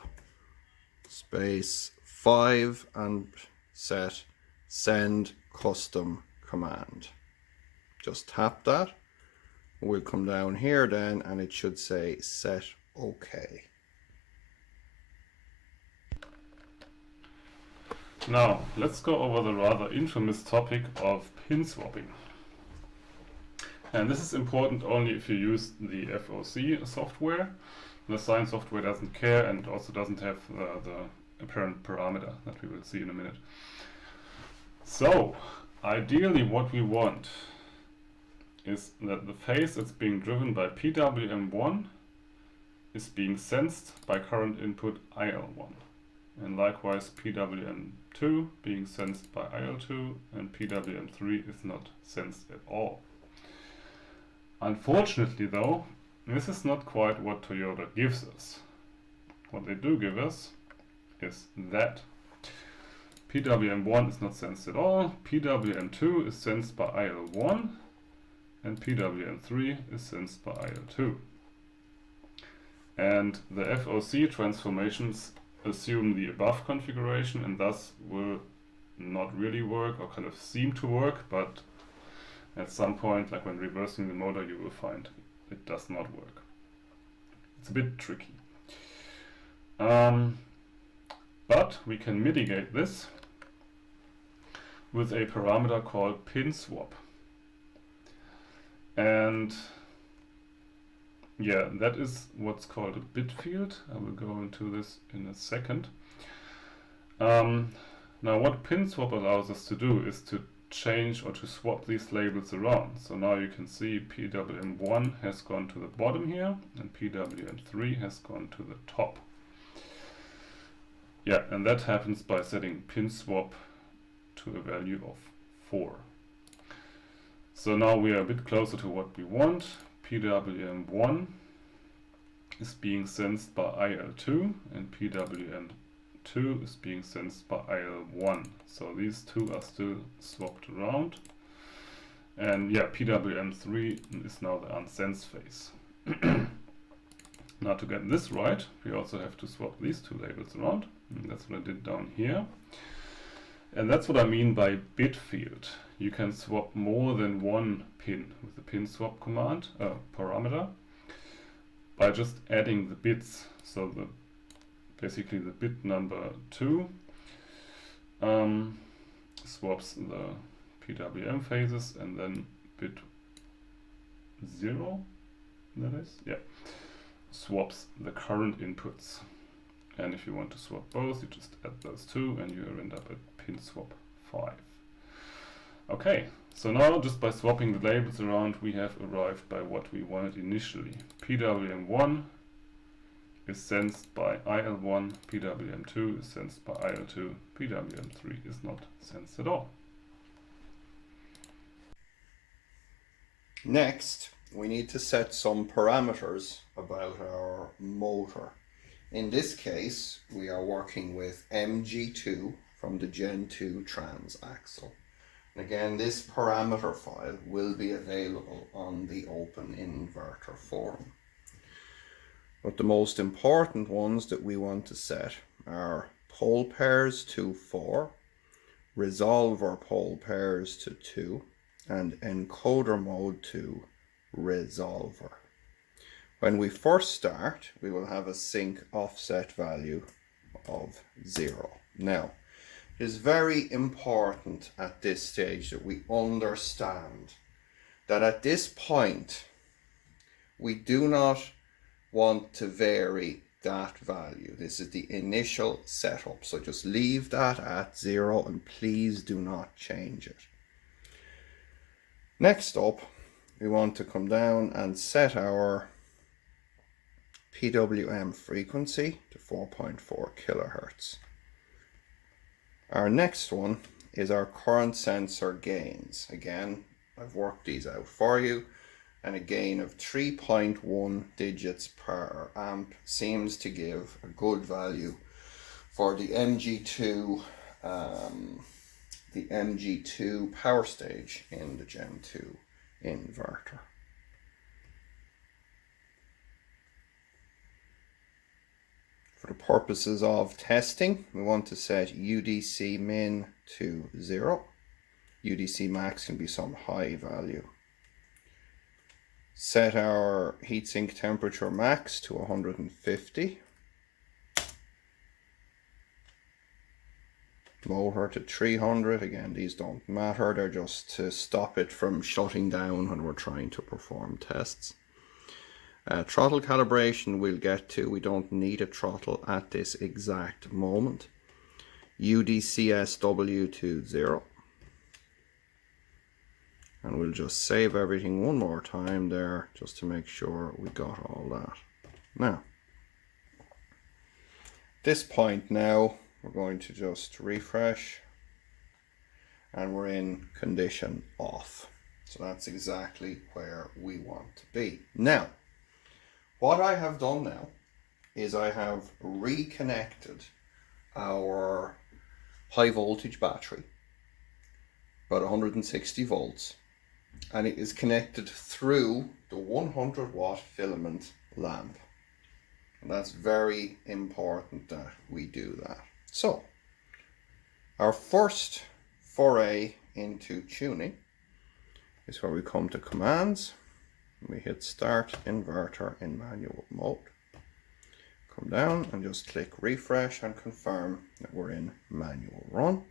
space 5 and set send custom command. Just tap that. We'll come down here then and it should say set OK. Now, let's go over the rather infamous topic of pin swapping. And this is important only if you use the FOC software. The sign software doesn't care and also doesn't have the apparent parameter that we will see in a minute. So, ideally what we want is that the phase that's being driven by PWM1 is being sensed by current input IL1. And likewise PWM2 being sensed by IL2 and PWM3 is not sensed at all. Unfortunately though, this is not quite what Toyota gives us. What they do give us is that PWM1 is not sensed at all, PWM2 is sensed by IL1 and PWM3 is sensed by IL2. And the FOC transformations assume the above configuration and thus will not really work or kind of seem to work, but at some point, like when reversing the motor, you will find it does not work. It's a bit tricky. But we can mitigate this with a parameter called pin swap. And yeah, that is what's called a bit field. I will go into this in a second. Now what pin swap allows us to do is to change or to swap these labels around. So now you can see PWM1 has gone to the bottom here and PWM3 has gone to the top. Yeah, and that happens by setting pin swap to a value of 4. So now we are a bit closer to what we want. PWM1 is being sensed by IL2 and PWM2 is being sensed by IL1. So these two are still swapped around. And yeah, PWM3 is now the unsensed phase. Now to get this right, we also have to swap these two labels around. And that's what I did down here. And that's what I mean by bit field. You can swap more than one pin with the pin swap command, parameter, by just adding the bits. So basically the bit number 2 swaps the PWM phases, and then bit 0, that is, yeah, swaps the current inputs. And if you want to swap both, you just add those two and you end up at pin swap 5. Okay, so now just by swapping the labels around we have arrived by what we wanted initially. PWM1 is sensed by IL1, PWM2 is sensed by IL2, PWM3 is not sensed at all. Next, we need to set some parameters about our motor. In this case, we are working with MG2 from the Gen 2 transaxle. And again, this parameter file will be available on the OpenInverter forum. But the most important ones that we want to set are pole pairs to 4, resolver pole pairs to 2, and encoder mode to resolver. When we first start, we will have a sync offset value of 0. Now, it is very important at this stage that we understand that at this point, we do not want to vary that value. This is the initial setup, so just leave that at 0 and please do not change it. Next up, we want to come down and set our PWM frequency to 4.4 kilohertz. Our next one is our current sensor gains. Again, I've worked these out for you, and a gain of 3.1 digits per amp seems to give a good value for the MG2 power stage in the Gen 2 inverter. For the purposes of testing, we want to set UDC min to 0. UDC max can be some high value. Set our heatsink temperature max to 150. Motor to 300. Again, these don't matter. They're just to stop it from shutting down when we're trying to perform tests. Throttle calibration we'll get to. We don't need a throttle at this exact moment. UDCSW to 0. And we'll just save everything one more time there just to make sure we got all that. Now, at this point now, we're going to just refresh and we're in condition off. So that's exactly where we want to be. Now, what I have done now is I have reconnected our high voltage battery, about 160 volts, and it is connected through the 100 watt filament lamp. And that's very important that we do that. So, our first foray into tuning is where we come to commands. We hit start inverter in manual mode. Come down and just click refresh and confirm that we're in manual run.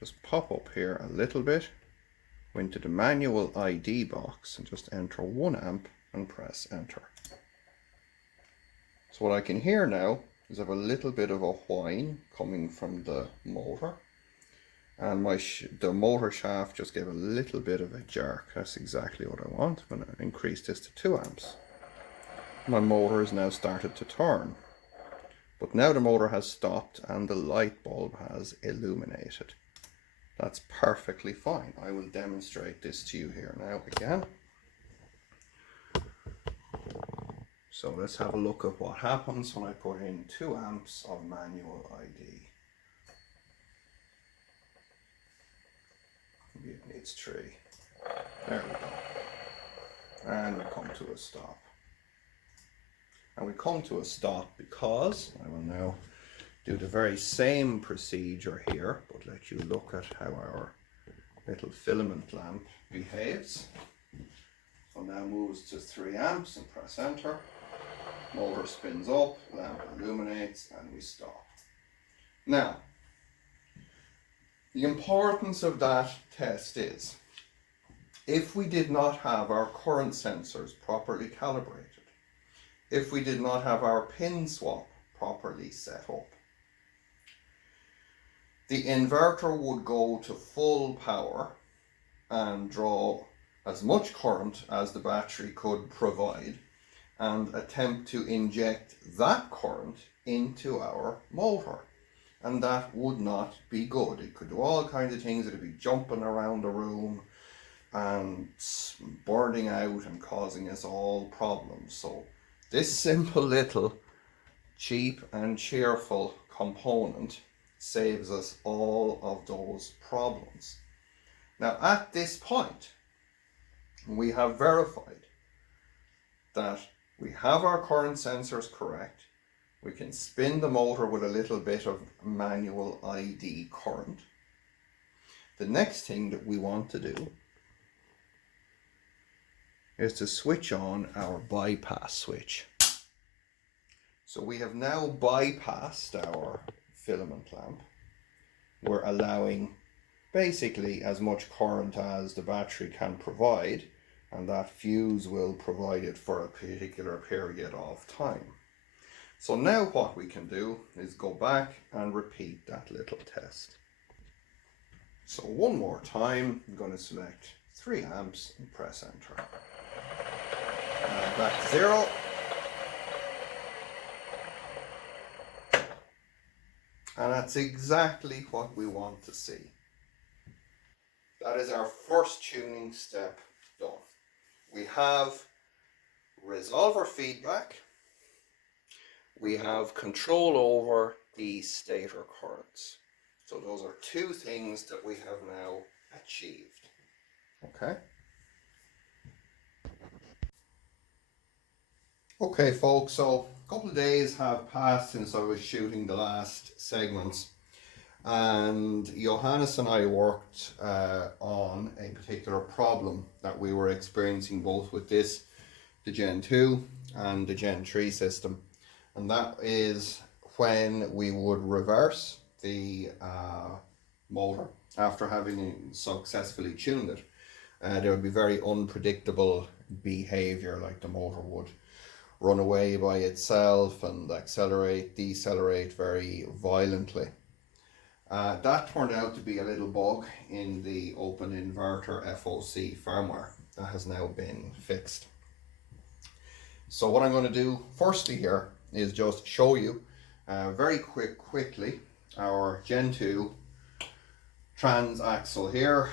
Just pop up here a little bit, go into the manual ID box and just enter 1 amp and press enter. So what I can hear now is I have a little bit of a whine coming from the motor. And the motor shaft just gave a little bit of a jerk. That's exactly what I want. I'm going to increase this to 2 amps. My motor has now started to turn. But now the motor has stopped and the light bulb has illuminated. That's perfectly fine. I will demonstrate this to you here now again. So let's have a look at what happens when I put in 2 amps of manual ID. It needs 3. There we go. And we come to a stop. And we come to a stop because I will now do the very same procedure here, but let you look at how our little filament lamp behaves. So now moves to 3 amps and press enter. Motor spins up, lamp illuminates, and we stop. Now, the importance of that test is, if we did not have our current sensors properly calibrated, if we did not have our pin swap properly set up, the inverter would go to full power and draw as much current as the battery could provide and attempt to inject that current into our motor. And that would not be good. It could do all kinds of things. It would be jumping around the room and burning out and causing us all problems. So this simple little cheap and cheerful component saves us all of those problems. Now at this point, we have verified that we have our current sensors correct. We can spin the motor with a little bit of manual ID current. The next thing that we want to do is to switch on our bypass switch. So we have now bypassed our filament lamp. We're allowing basically as much current as the battery can provide, and that fuse will provide it for a particular period of time. So now what we can do is go back and repeat that little test. So one more time, I'm going to select 3 amps and press enter. Back to 0. And that's exactly what we want to see. That is our first tuning step done. We have resolver feedback. We have control over the stator currents. So those are 2 things that we have now achieved. Okay. Okay folks, so a couple of days have passed since I was shooting the last segments, and Johannes and I worked on a particular problem that we were experiencing both with this, the Gen 2 and the Gen 3 system. And that is when we would reverse the motor after having successfully tuned it. There would be very unpredictable behavior, like the motor would run away by itself and accelerate, decelerate very violently. That turned out to be a little bug in the OpenInverter FOC firmware that has now been fixed. So what I'm going to do firstly here is just show you very quickly our Gen 2 transaxle here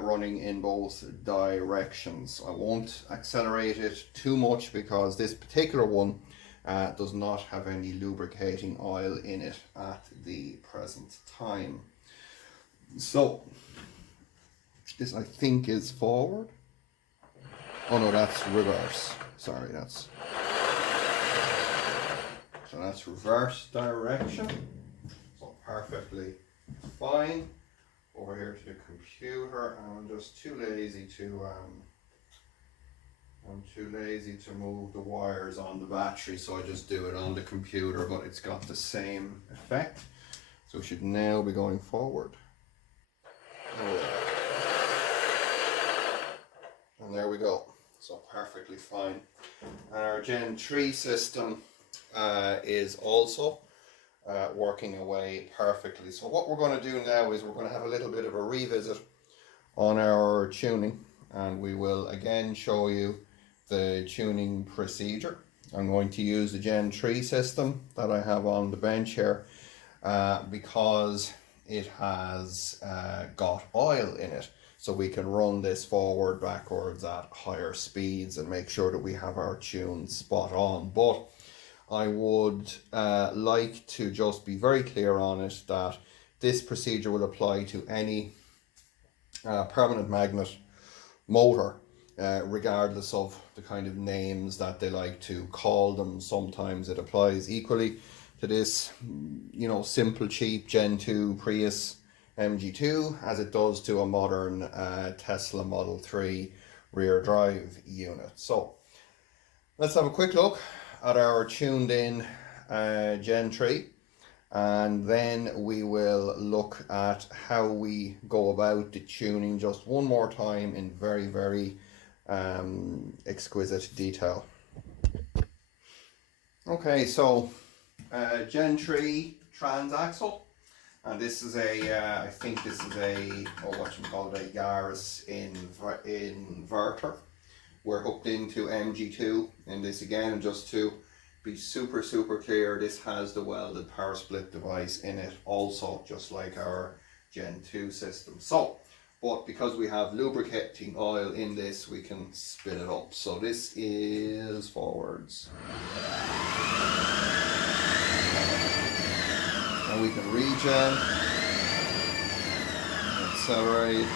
running in both directions. I won't accelerate it too much because this particular one does not have any lubricating oil in it at the present time. So this I think is forward. Oh no, that's reverse. Sorry, that's reverse direction. So perfectly fine. Over here to the computer, and I'm just too lazy to move the wires on the battery, so I just do it on the computer, but it's got the same effect. So we should now be going forward. And there we go. So perfectly fine. And our Gen 3 system is also working away perfectly. So what we're going to do now is we're going to have a little bit of a revisit on our tuning, and we will again show you the tuning procedure. I'm going to use the Gen 3 system that I have on the bench here because it has got oil in it, so we can run this forward, backwards at higher speeds and make sure that we have our tune spot on. But I would like to just be very clear on it that this procedure will apply to any permanent magnet motor, regardless of the kind of names that they like to call them. Sometimes it applies equally to this, you know, simple cheap Gen 2 Prius MG2 as it does to a modern Tesla Model 3 rear drive unit. So let's have a quick look at our tuned in Gen 3, and then we will look at how we go about the tuning just one more time in very exquisite detail. Okay, so Gen 3 transaxle, And this is a, I think this is a, a Yaris inverter. We're hooked into MG2 in this again, and just to be super clear, this has the welded power split device in it also, just like our Gen 2 system. So, but because we have lubricating oil in this, we can spin it up. So this is forwards. And we can regen, accelerate,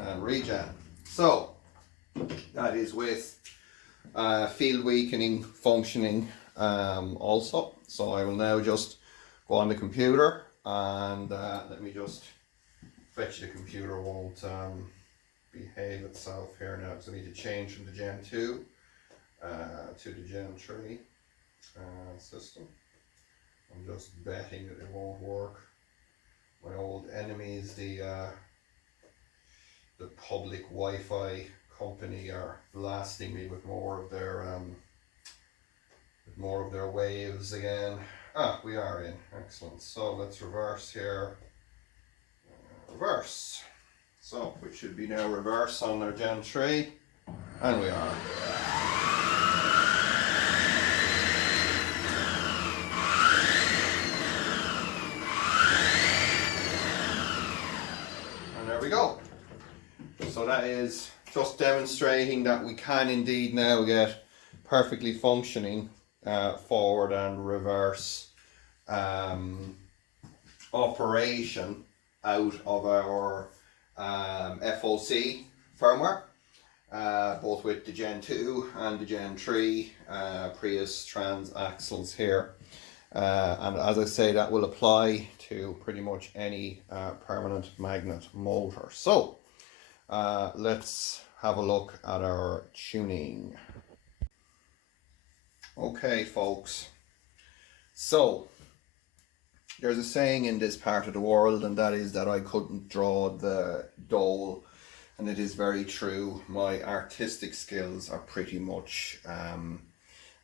and regen. So that is with field weakening functioning also. So I will now just go on the computer and let me just fetch the computer. Won't behave itself here now, because I need to change from the Gen 2 to the Gen 3 system. I'm just betting that it won't work. My old enemies, the public Wi-Fi company, are blasting me with more of their waves again. We are in. Excellent. So let's reverse here. Reverse. So we should be now reverse on our Gen 3, and we are. And there we go. So that is just demonstrating that we can indeed now get perfectly functioning forward and reverse operation out of our FOC firmware, both with the Gen 2 and the Gen 3 Prius transaxles here. And as I say, that will apply to pretty much any permanent magnet motor. So let's have a look at our tuning. Okay, folks, so there's a saying in this part of the world, and that is that I couldn't draw the dole, and it is very true. My artistic skills are pretty much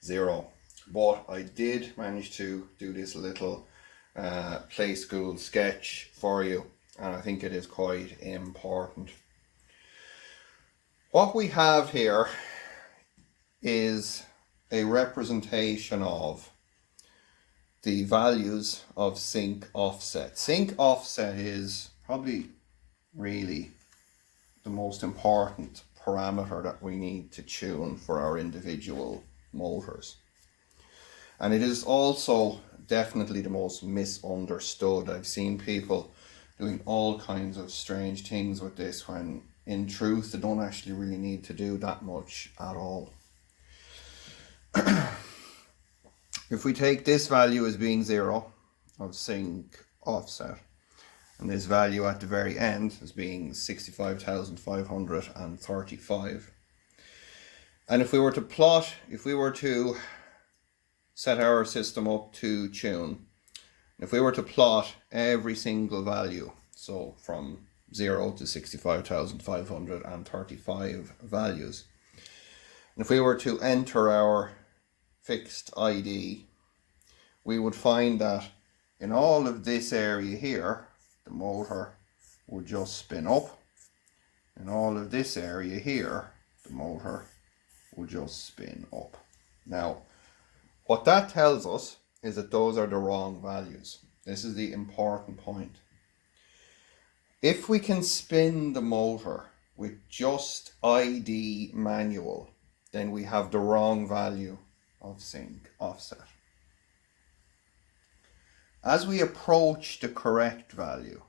zero, but I did manage to do this little play school sketch for you, and I think it is quite important. What we have here is a representation of the values of sync offset. Sync offset is probably really the most important parameter that we need to tune for our individual motors. And it is also definitely the most misunderstood. I've seen people doing all kinds of strange things with this, when in truth they don't actually really need to do that much at all. If we take this value as being 0 of sync offset, and this value at the very end as being 65,535, and if we were to set our system up to tune, if we were to plot every single value, so from 0 to 65,535 values, and if we were to enter our fixed ID, we would find that in all of this area here, the motor would just spin up. In all of this area here, the motor would just spin up. Now, what that tells us is that those are the wrong values. This is the important point. If we can spin the motor with just ID manual, then we have the wrong value of sync offset. As we approach the correct value,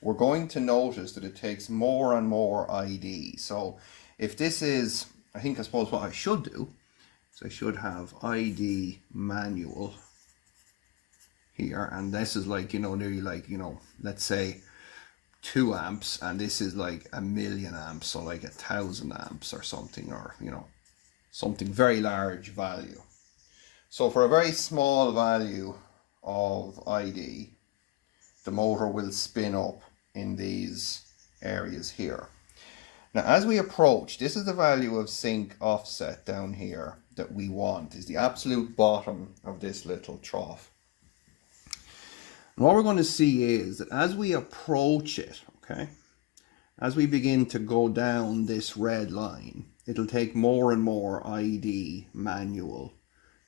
we're going to notice that it takes more and more ID. So if this is, I suppose what I should do is I should have ID manual here, and this is like, nearly like, let's say 2 amps, and this is like 1,000,000 amps, so like 1,000 amps or something, or something very large value. So for a very small value of ID, the motor will spin up in these areas here. Now as we approach, this is the value of sync offset down here. that we want, is the absolute bottom of this little trough. And what we're going to see is that as we approach it, okay, as we begin to go down this red line, it'll take more and more ID manual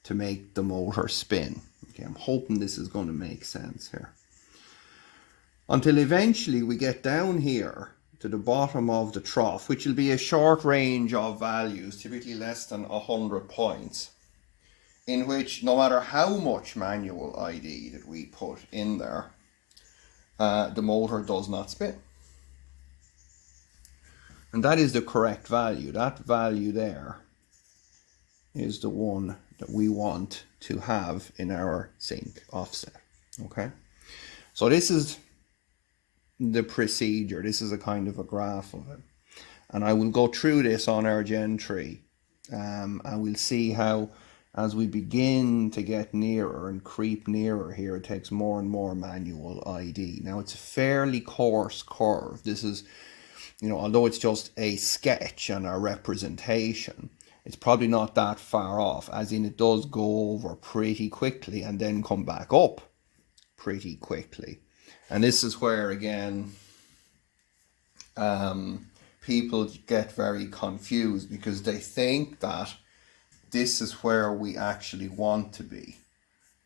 to make the motor spin. Okay, I'm hoping this is going to make sense here. Until eventually we get down here to the bottom of the trough, which will be a short range of values, typically less than 100 points, in which no matter how much manual ID that we put in there, the motor does not spin. And that is the correct value. That value there is the one that we want to have in our sync offset. Okay, so this is the procedure. This is a kind of a graph of it, and I will go through this on our Gen 3, and we'll see how as we begin to get nearer and creep nearer here, it takes more and more manual ID. Now it's a fairly coarse curve. This is, you know, although it's just a sketch and a representation, it's probably not that far off, as in it does go over pretty quickly and then come back up pretty quickly. And this is where, again, people get very confused because they think that this is where we actually want to be.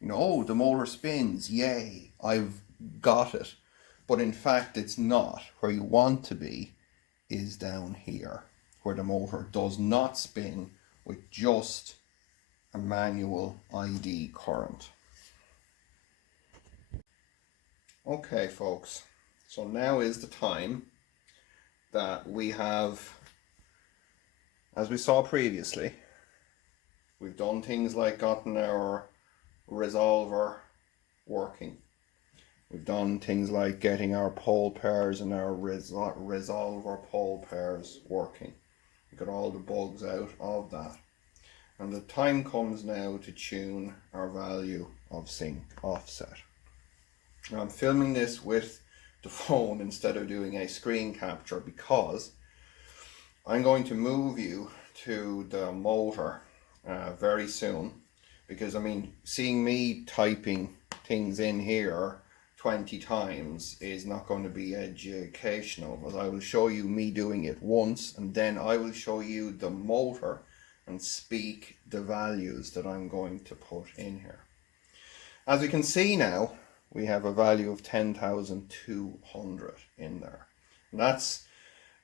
You know, oh, the motor spins, yay, I've got it. But in fact, it's not. Where you want to be is down here, where the motor does not spin with just a manual ID current. Okay, folks, so now is the time that we have, as we saw previously, we've done things like gotten our resolver working. We've done things like getting our pole pairs and our resolver pole pairs working. We got all the bugs out of that. And the time comes now to tune our value of sync offset. Now I'm filming this with the phone instead of doing a screen capture because I'm going to move you to the motor very soon, because I mean, seeing me typing things in here 20 times is not going to be educational, but I will show you me doing it once and then I will show you the motor and speak the values that I'm going to put in here. As we can see now, we have a value of 10,200 in there. And that's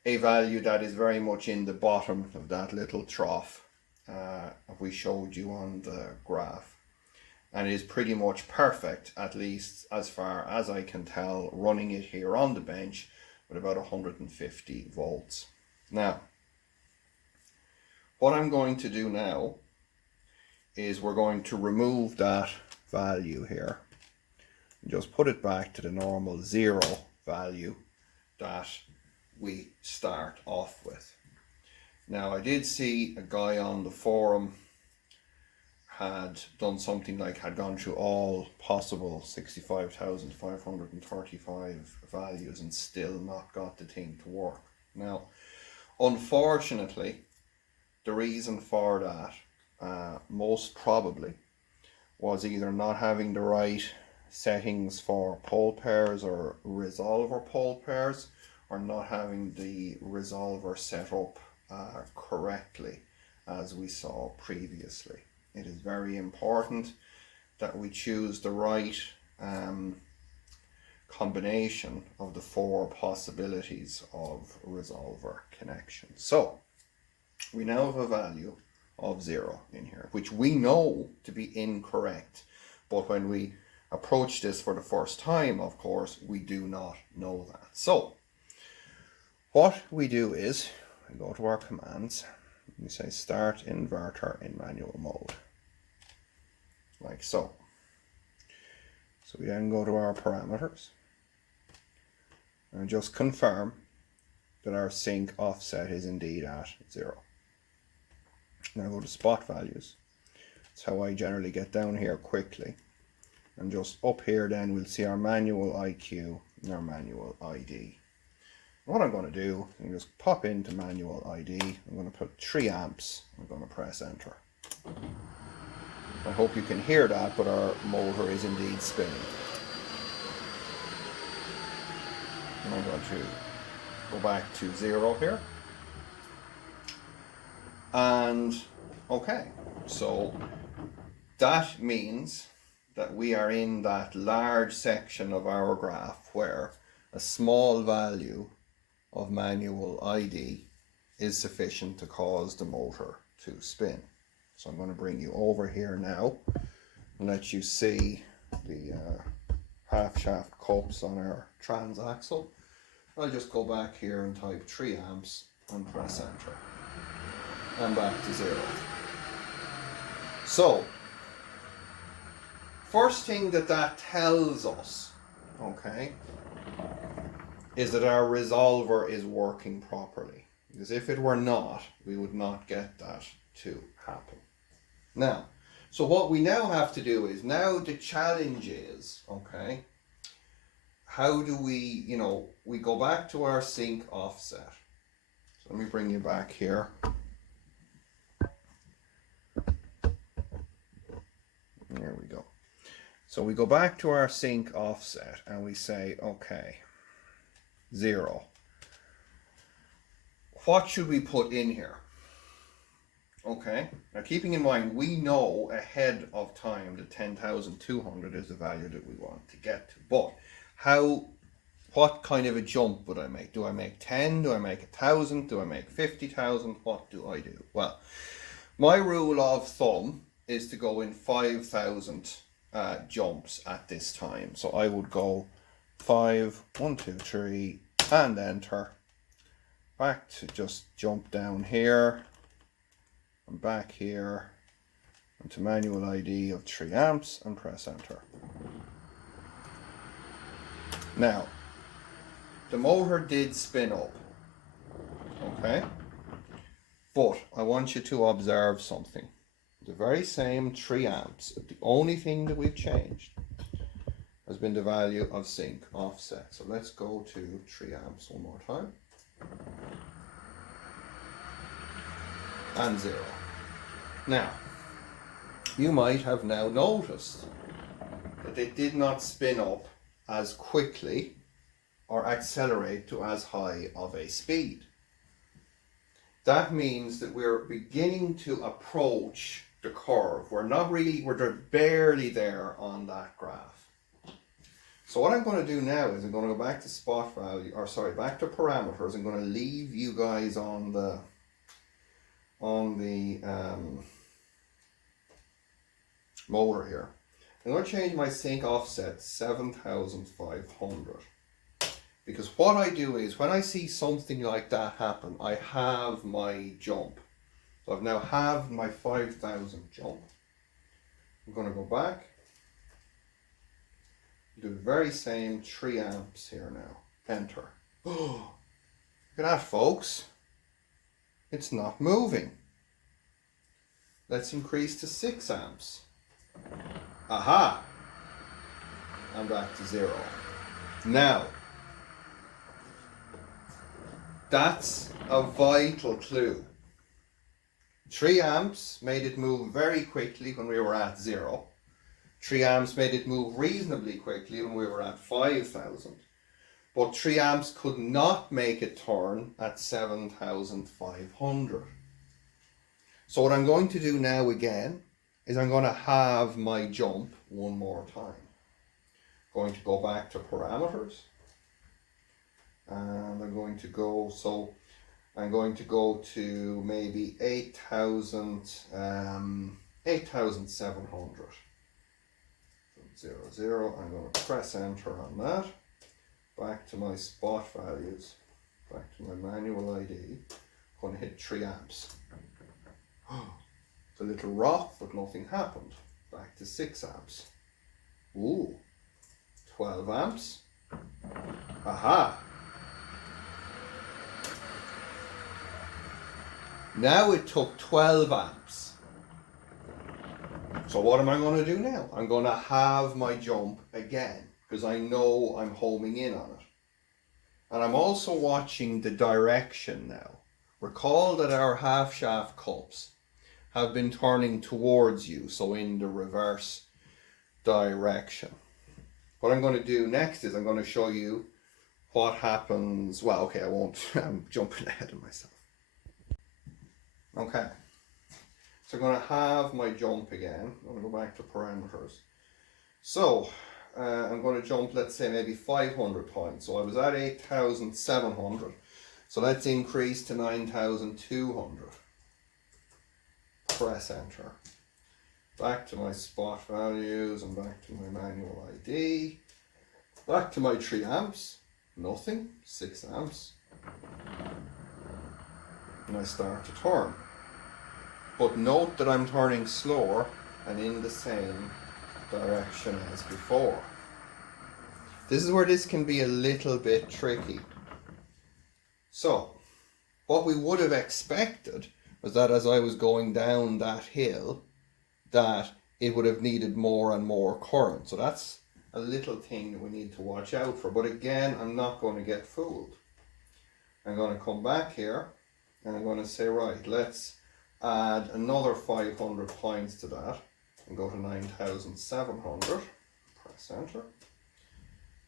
a value that is very much in the bottom of that little trough we showed you on the graph. And it is pretty much perfect, at least as far as I can tell, running it here on the bench with about 150 volts. Now, what I'm going to do now is we're going to remove that value here. Just put it back to the normal 0 value that we start off with. Now, I did see a guy on the forum had done something like had gone through all possible 65,535 values and still not got the thing to work. Now, unfortunately, the reason for that most probably was either not having the right settings for pole pairs or resolver pole pairs, or not having the resolver set up correctly, as we saw previously. It is very important that we choose the right combination of the 4 possibilities of resolver connection. So we now have a value of 0 in here, which we know to be incorrect, but when we approach this for the first time, of course, we do not know that. So what we do is we go to our commands, we say start inverter in manual mode, like so. So we then go to our parameters and just confirm that our sync offset is indeed at 0. Now go to spot values. That's how I generally get down here quickly. And just up here then we'll see our manual IQ and our manual ID. What I'm going to do, I'm just pop into manual ID. I'm going to put 3 amps. I'm going to press enter. I hope you can hear that, but our motor is indeed spinning. And I'm going to go back to 0 here. And okay, so that means that we are in that large section of our graph where a small value of manual ID is sufficient to cause the motor to spin. So I'm going to bring you over here now and let you see the half shaft cups on our transaxle. I'll just go back here and type 3 amps and press enter. And back to 0. So, first thing that tells us, okay, is that our resolver is working properly. Because if it were not, we would not get that to happen. Now, so what we now have to do is, now the challenge is, okay, how do we, we go back to our sync offset. So let me bring you back here. There we go. So we go back to our sync offset and we say, okay, 0. What should we put in here? Okay, now keeping in mind, we know ahead of time that 10,200 is the value that we want to get to. But what kind of a jump would I make? Do I make 10? Do I make 1,000? Do I make 50,000? What do I do? Well, my rule of thumb is to go in 5,000 jumps at this time. So I would go 5, 1, 2, 3, and enter. Back to just jump down here, and back here, and to manual ID of 3 amps, and press enter. Now, the motor did spin up, okay? But I want you to observe something. The very same 3 amps, the only thing that we've changed has been the value of sync offset. So let's go to 3 amps one more time. And 0. Now, you might have now noticed that it did not spin up as quickly or accelerate to as high of a speed. That means that we're beginning to approach the curve. We're barely there on that graph. So what I'm going to do now is I'm going to go back to back to parameters. I'm going to leave you guys on the motor here. I'm going to change my sync offset 7,500. Because what I do is, when I see something like that happen, I have my jump. So I've now halved my 5,000 jump. I'm going to go back, do the very same 3 amps here now. Enter. Oh, look at that, folks. It's not moving. Let's increase to 6 amps. Aha! I'm back to 0. Now, that's a vital clue. 3 amps made it move very quickly when we were at 0. 3 amps made it move reasonably quickly when we were at 5,000. But 3 amps could not make it turn at 7,500. So what I'm going to do now again is I'm going to halve my jump one more time. Going to go back to parameters. And I'm going to go, to maybe 8,700. 0, 0. I'm going to press enter on that. Back to my spot values. Back to my manual ID. I'm going to hit 3 amps. It's a little rock, but nothing happened. Back to 6 amps. Ooh. 12 amps. Aha. Now it took 12 amps. So what am I going to do now? I'm going to halve my jump again, because I know I'm homing in on it. And I'm also watching the direction now. Recall that our half shaft cups have been turning towards you, so in the reverse direction. What I'm going to do next is I'm going to show you what happens. Well, okay, I won't. I'm jumping ahead of myself. Okay, so I'm going to have my jump again. I'm going to go back to parameters. So I'm going to jump, let's say maybe 500 points. So I was at 8,700. So let's increase to 9,200. Press enter. Back to my spot values and back to my manual ID. Back to my 3 amps. Nothing. 6 amps. And I start to turn. But note that I'm turning slower and in the same direction as before. This is where this can be a little bit tricky. So, what we would have expected was that as I was going down that hill, that it would have needed more and more current. So that's a little thing that we need to watch out for. But again, I'm not going to get fooled. I'm going to come back here and I'm going to say, right, let's add another 500 points to that and go to 9,700. Press enter.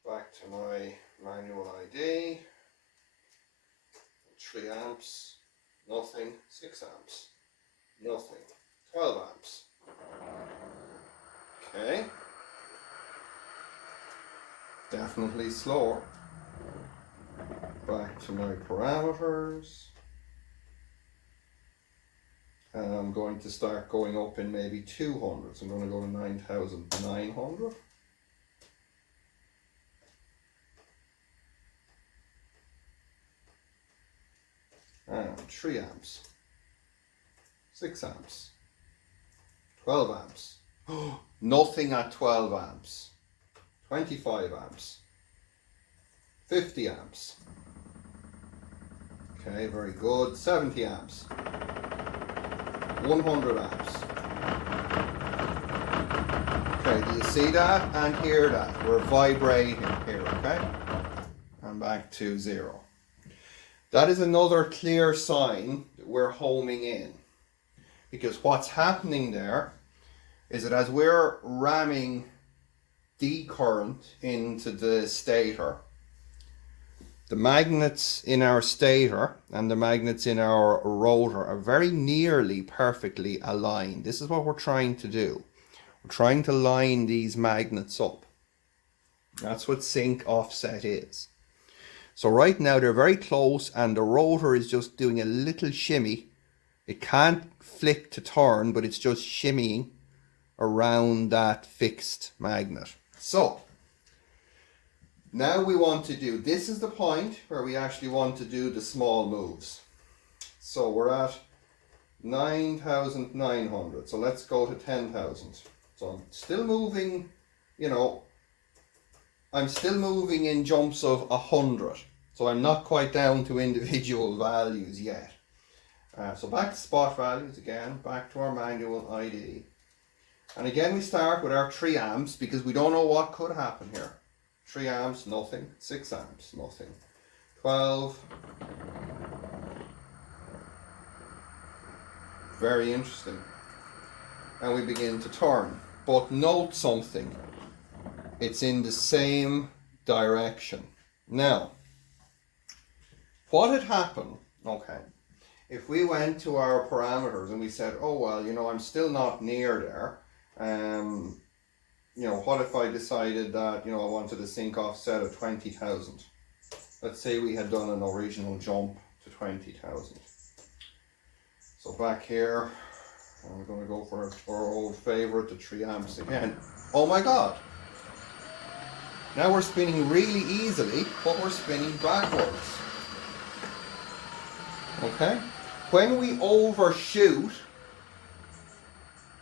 Back to my manual ID. 3 amps. Nothing. 6 amps. Nothing. 12 amps. Okay. Definitely slower. Back to my parameters. And I'm going to start going up in maybe 200. So I'm going to go to 9,900. And 3 amps. 6 amps. 12 amps. Nothing at 12 amps. 25 amps. 50 amps. Okay, very good. 70 amps. 100 amps. Okay, do you see that and hear that? We're vibrating here, okay? And back to 0. That is another clear sign that we're homing in. Because what's happening there is that as we're ramming the current into the stator, the magnets in our stator and the magnets in our rotor are very nearly perfectly aligned. This is what we're trying to do. We're trying to line these magnets up. That's what sync offset is. So right now they're very close and the rotor is just doing a little shimmy. It can't flick to turn, but it's just shimmying around that fixed magnet. So now we want to do, this is the point where we actually want to do the small moves. So we're at 9,900. So let's go to 10,000. So I'm still moving, you know, I'm still moving in jumps of 100. So I'm not quite down to individual values yet. So back to spot values again, back to our manual ID. And again we start with our 3 amps because we don't know what could happen here. 3 amps, nothing. 6 amps, nothing. 12. Very interesting. And we begin to turn. But note something. It's in the same direction. Now, what had happened, okay, if we went to our parameters and we said, oh, well, you know, I'm still not near there. You know, what if I decided that, you know, I wanted a sync offset of 20,000? Let's say we had done an original jump to 20,000. So back here, we're going to go for our old favorite, the 3 amps again. Oh my God. Now we're spinning really easily, but we're spinning backwards. Okay? When we overshoot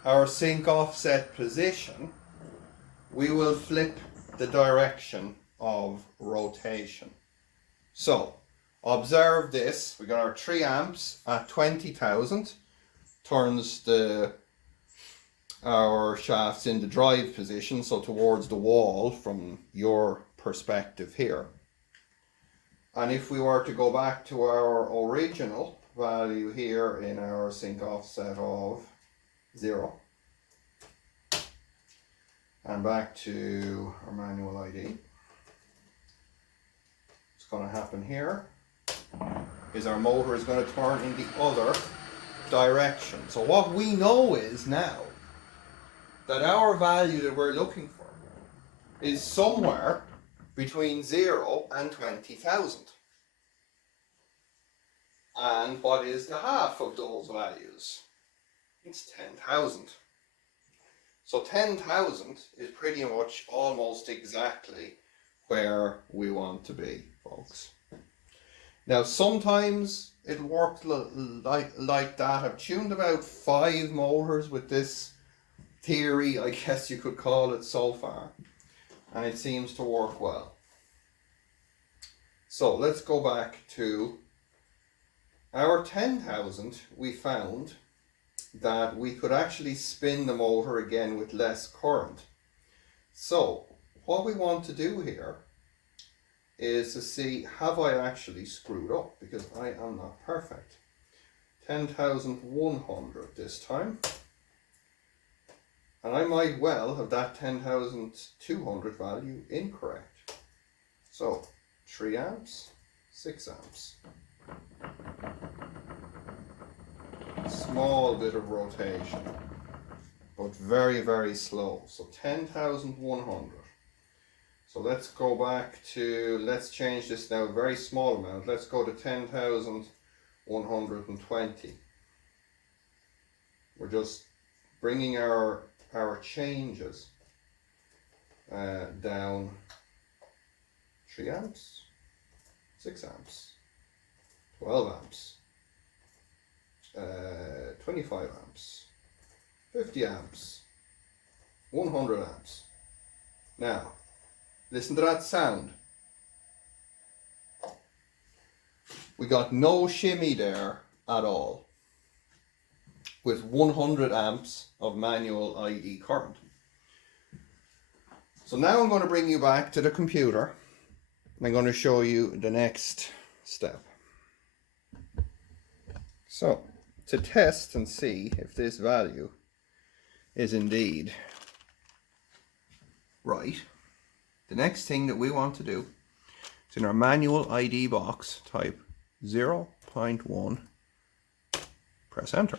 our sync offset position, we will flip the direction of rotation. So, observe this. We got our 3 amps at 20,000, turns our shafts in the drive position, so towards the wall from your perspective here. And if we were to go back to our original value here in our sync offset of 0. And back to our manual ID. What's going to happen here is our motor is going to turn in the other direction. So what we know is now that our value that we're looking for is somewhere between 0 and 20,000. And what is the half of those values? It's 10,000. So 10,000 is pretty much almost exactly where we want to be, folks. Now sometimes it worked like that. I've tuned about 5 motors with this theory, I guess you could call it, so far, and it seems to work well. So let's go back to our 10,000. We found that we could actually spin the motor again with less current. So what we want to do here is to see, have I actually screwed up, because I am not perfect. 10,100 this time, and I might well have that 10,200 value incorrect. So 3 amps, 6 amps. Small bit of rotation, but very, very slow. So 10,100. So let's go back to, let's change this now, a very small amount. Let's go to 10,120. We're just bringing our changes down 3 amps, 6 amps, 12 amps, 25 amps, 50 amps, 100 amps. Now, listen to that sound. We got no shimmy there at all, with 100 amps of manual ID current. So now I'm going to bring you back to the computer, and I'm going to show you the next step. So, to test and see if this value is indeed right, the next thing that we want to do is in our manual ID box, type 0.1, press enter.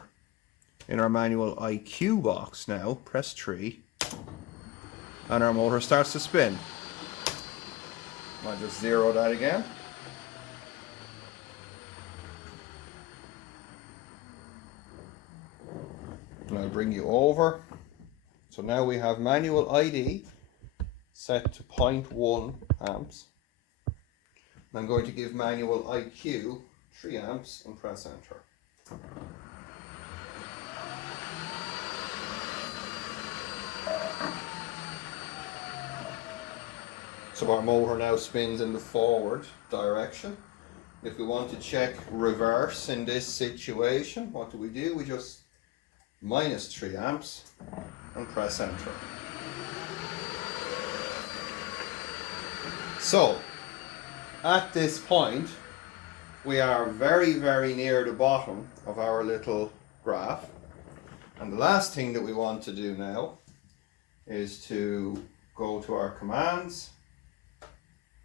In our manual IQ box now, press 3, and our motor starts to spin. I'll just zero that again. And I'll bring you over. So now we have manual ID set to 0.1 amps. And I'm going to give manual IQ 3 amps and press enter. So our motor now spins in the forward direction. If we want to check reverse in this situation, what do? We just minus 3 amps and press enter. So at this point we are very, very near the bottom of our little graph, and the last thing that we want to do now is to go to our commands,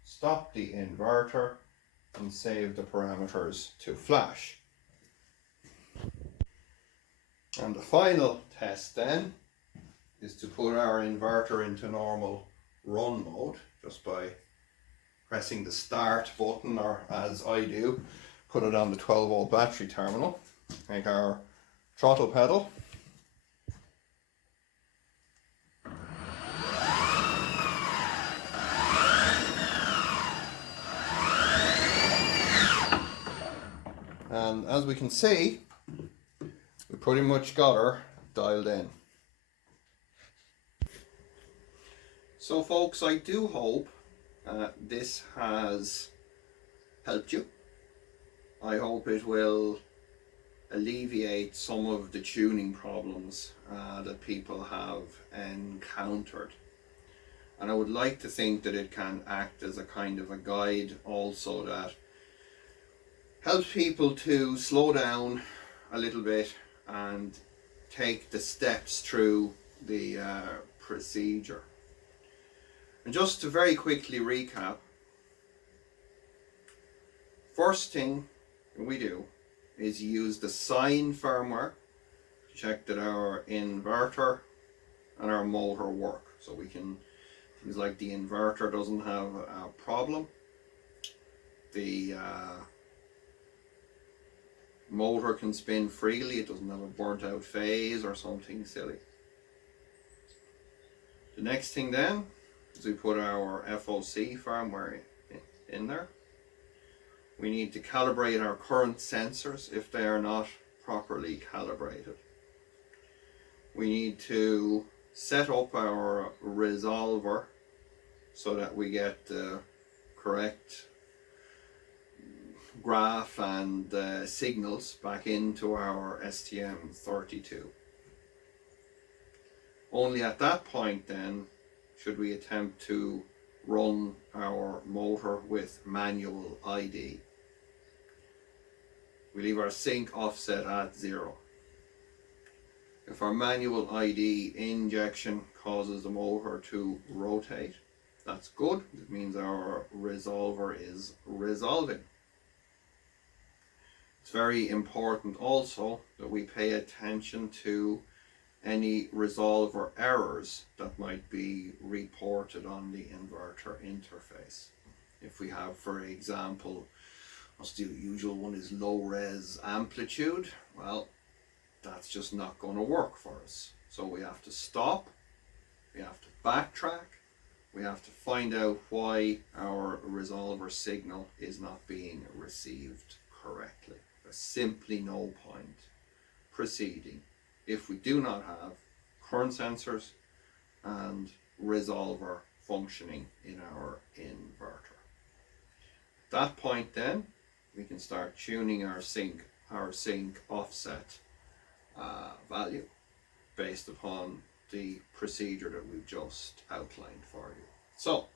stop the inverter, and save the parameters to flash. And the final test then is to put our inverter into normal run mode just by pressing the start button, or as I do, put it on the 12-volt battery terminal. Take our throttle pedal. And as we can see, we pretty much got her dialed in. So folks, I do hope this has helped you. I hope it will alleviate some of the tuning problems that people have encountered. And I would like to think that it can act as a kind of a guide also that helps people to slow down a little bit and take the steps through the procedure. And just to very quickly recap, first thing we do is use the sign firmware to check that our inverter and our motor work. So we can, things like the inverter doesn't have a problem, the motor can spin freely, it doesn't have a burnt out phase or something silly. The next thing then is we put our FOC firmware in there. We need to calibrate our current sensors if they are not properly calibrated. We need to set up our resolver so that we get the correct graph and signals back into our STM32. Only at that point then should we attempt to run our motor with manual ID. We leave our sync offset at 0. If our manual ID injection causes the motor to rotate, that's good. It means our resolver is resolving. It's very important also that we pay attention to any resolver errors that might be reported on the inverter interface. If we have, for example, the usual one is low res amplitude, well, that's just not going to work for us. So we have to stop, we have to backtrack, we have to find out why our resolver signal is not being received correctly. There's simply no point proceeding if we do not have current sensors and resolver functioning in our inverter. At that point then, we can start tuning our sync offset value based upon the procedure that we've just outlined for you. So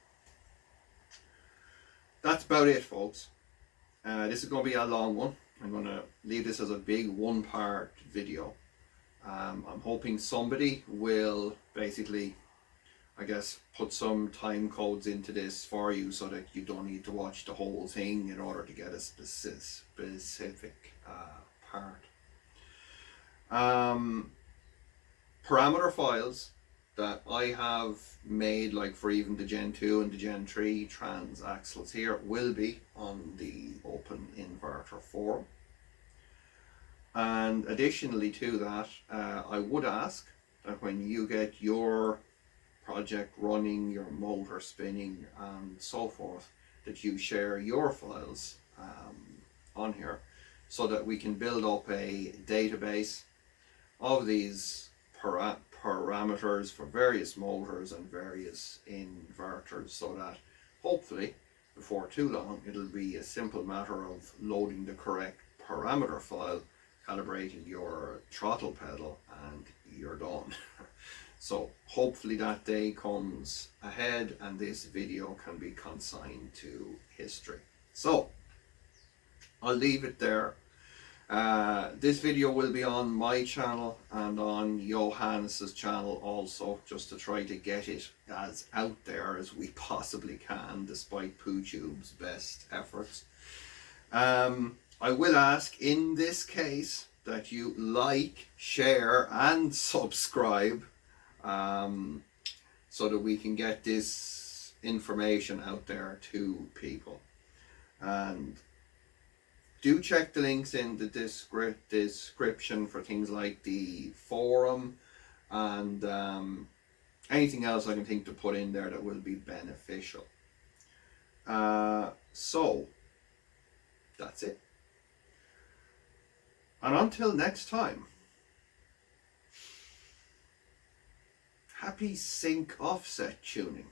that's about it, folks. This is going to be a long one. I'm going to leave this as a big one-part video. I'm hoping somebody will basically, I guess, put some time codes into this for you so that you don't need to watch the whole thing in order to get a specific part. Parameter files that I have made, like for even the Gen 2 and the Gen 3 transaxles here, will be on the OpenInverter forum. And additionally to that, I would ask that when you get your project running, your motor spinning and so forth, that you share your files on here so that we can build up a database of these parameters for various motors and various inverters, so that hopefully before too long it'll be a simple matter of loading the correct parameter file, calibrating your throttle pedal, and you're done. So hopefully that day comes ahead and this video can be consigned to history. So I'll leave it there. This video will be on my channel and on Johannes's channel also, just to try to get it as out there as we possibly can, despite PooTube's best efforts. I will ask in this case that you like, share and subscribe, so that we can get this information out there to people. And do check the links in the description for things like the forum and anything else I can think to put in there that will be beneficial. So that's it. And until next time, happy sync offset tuning.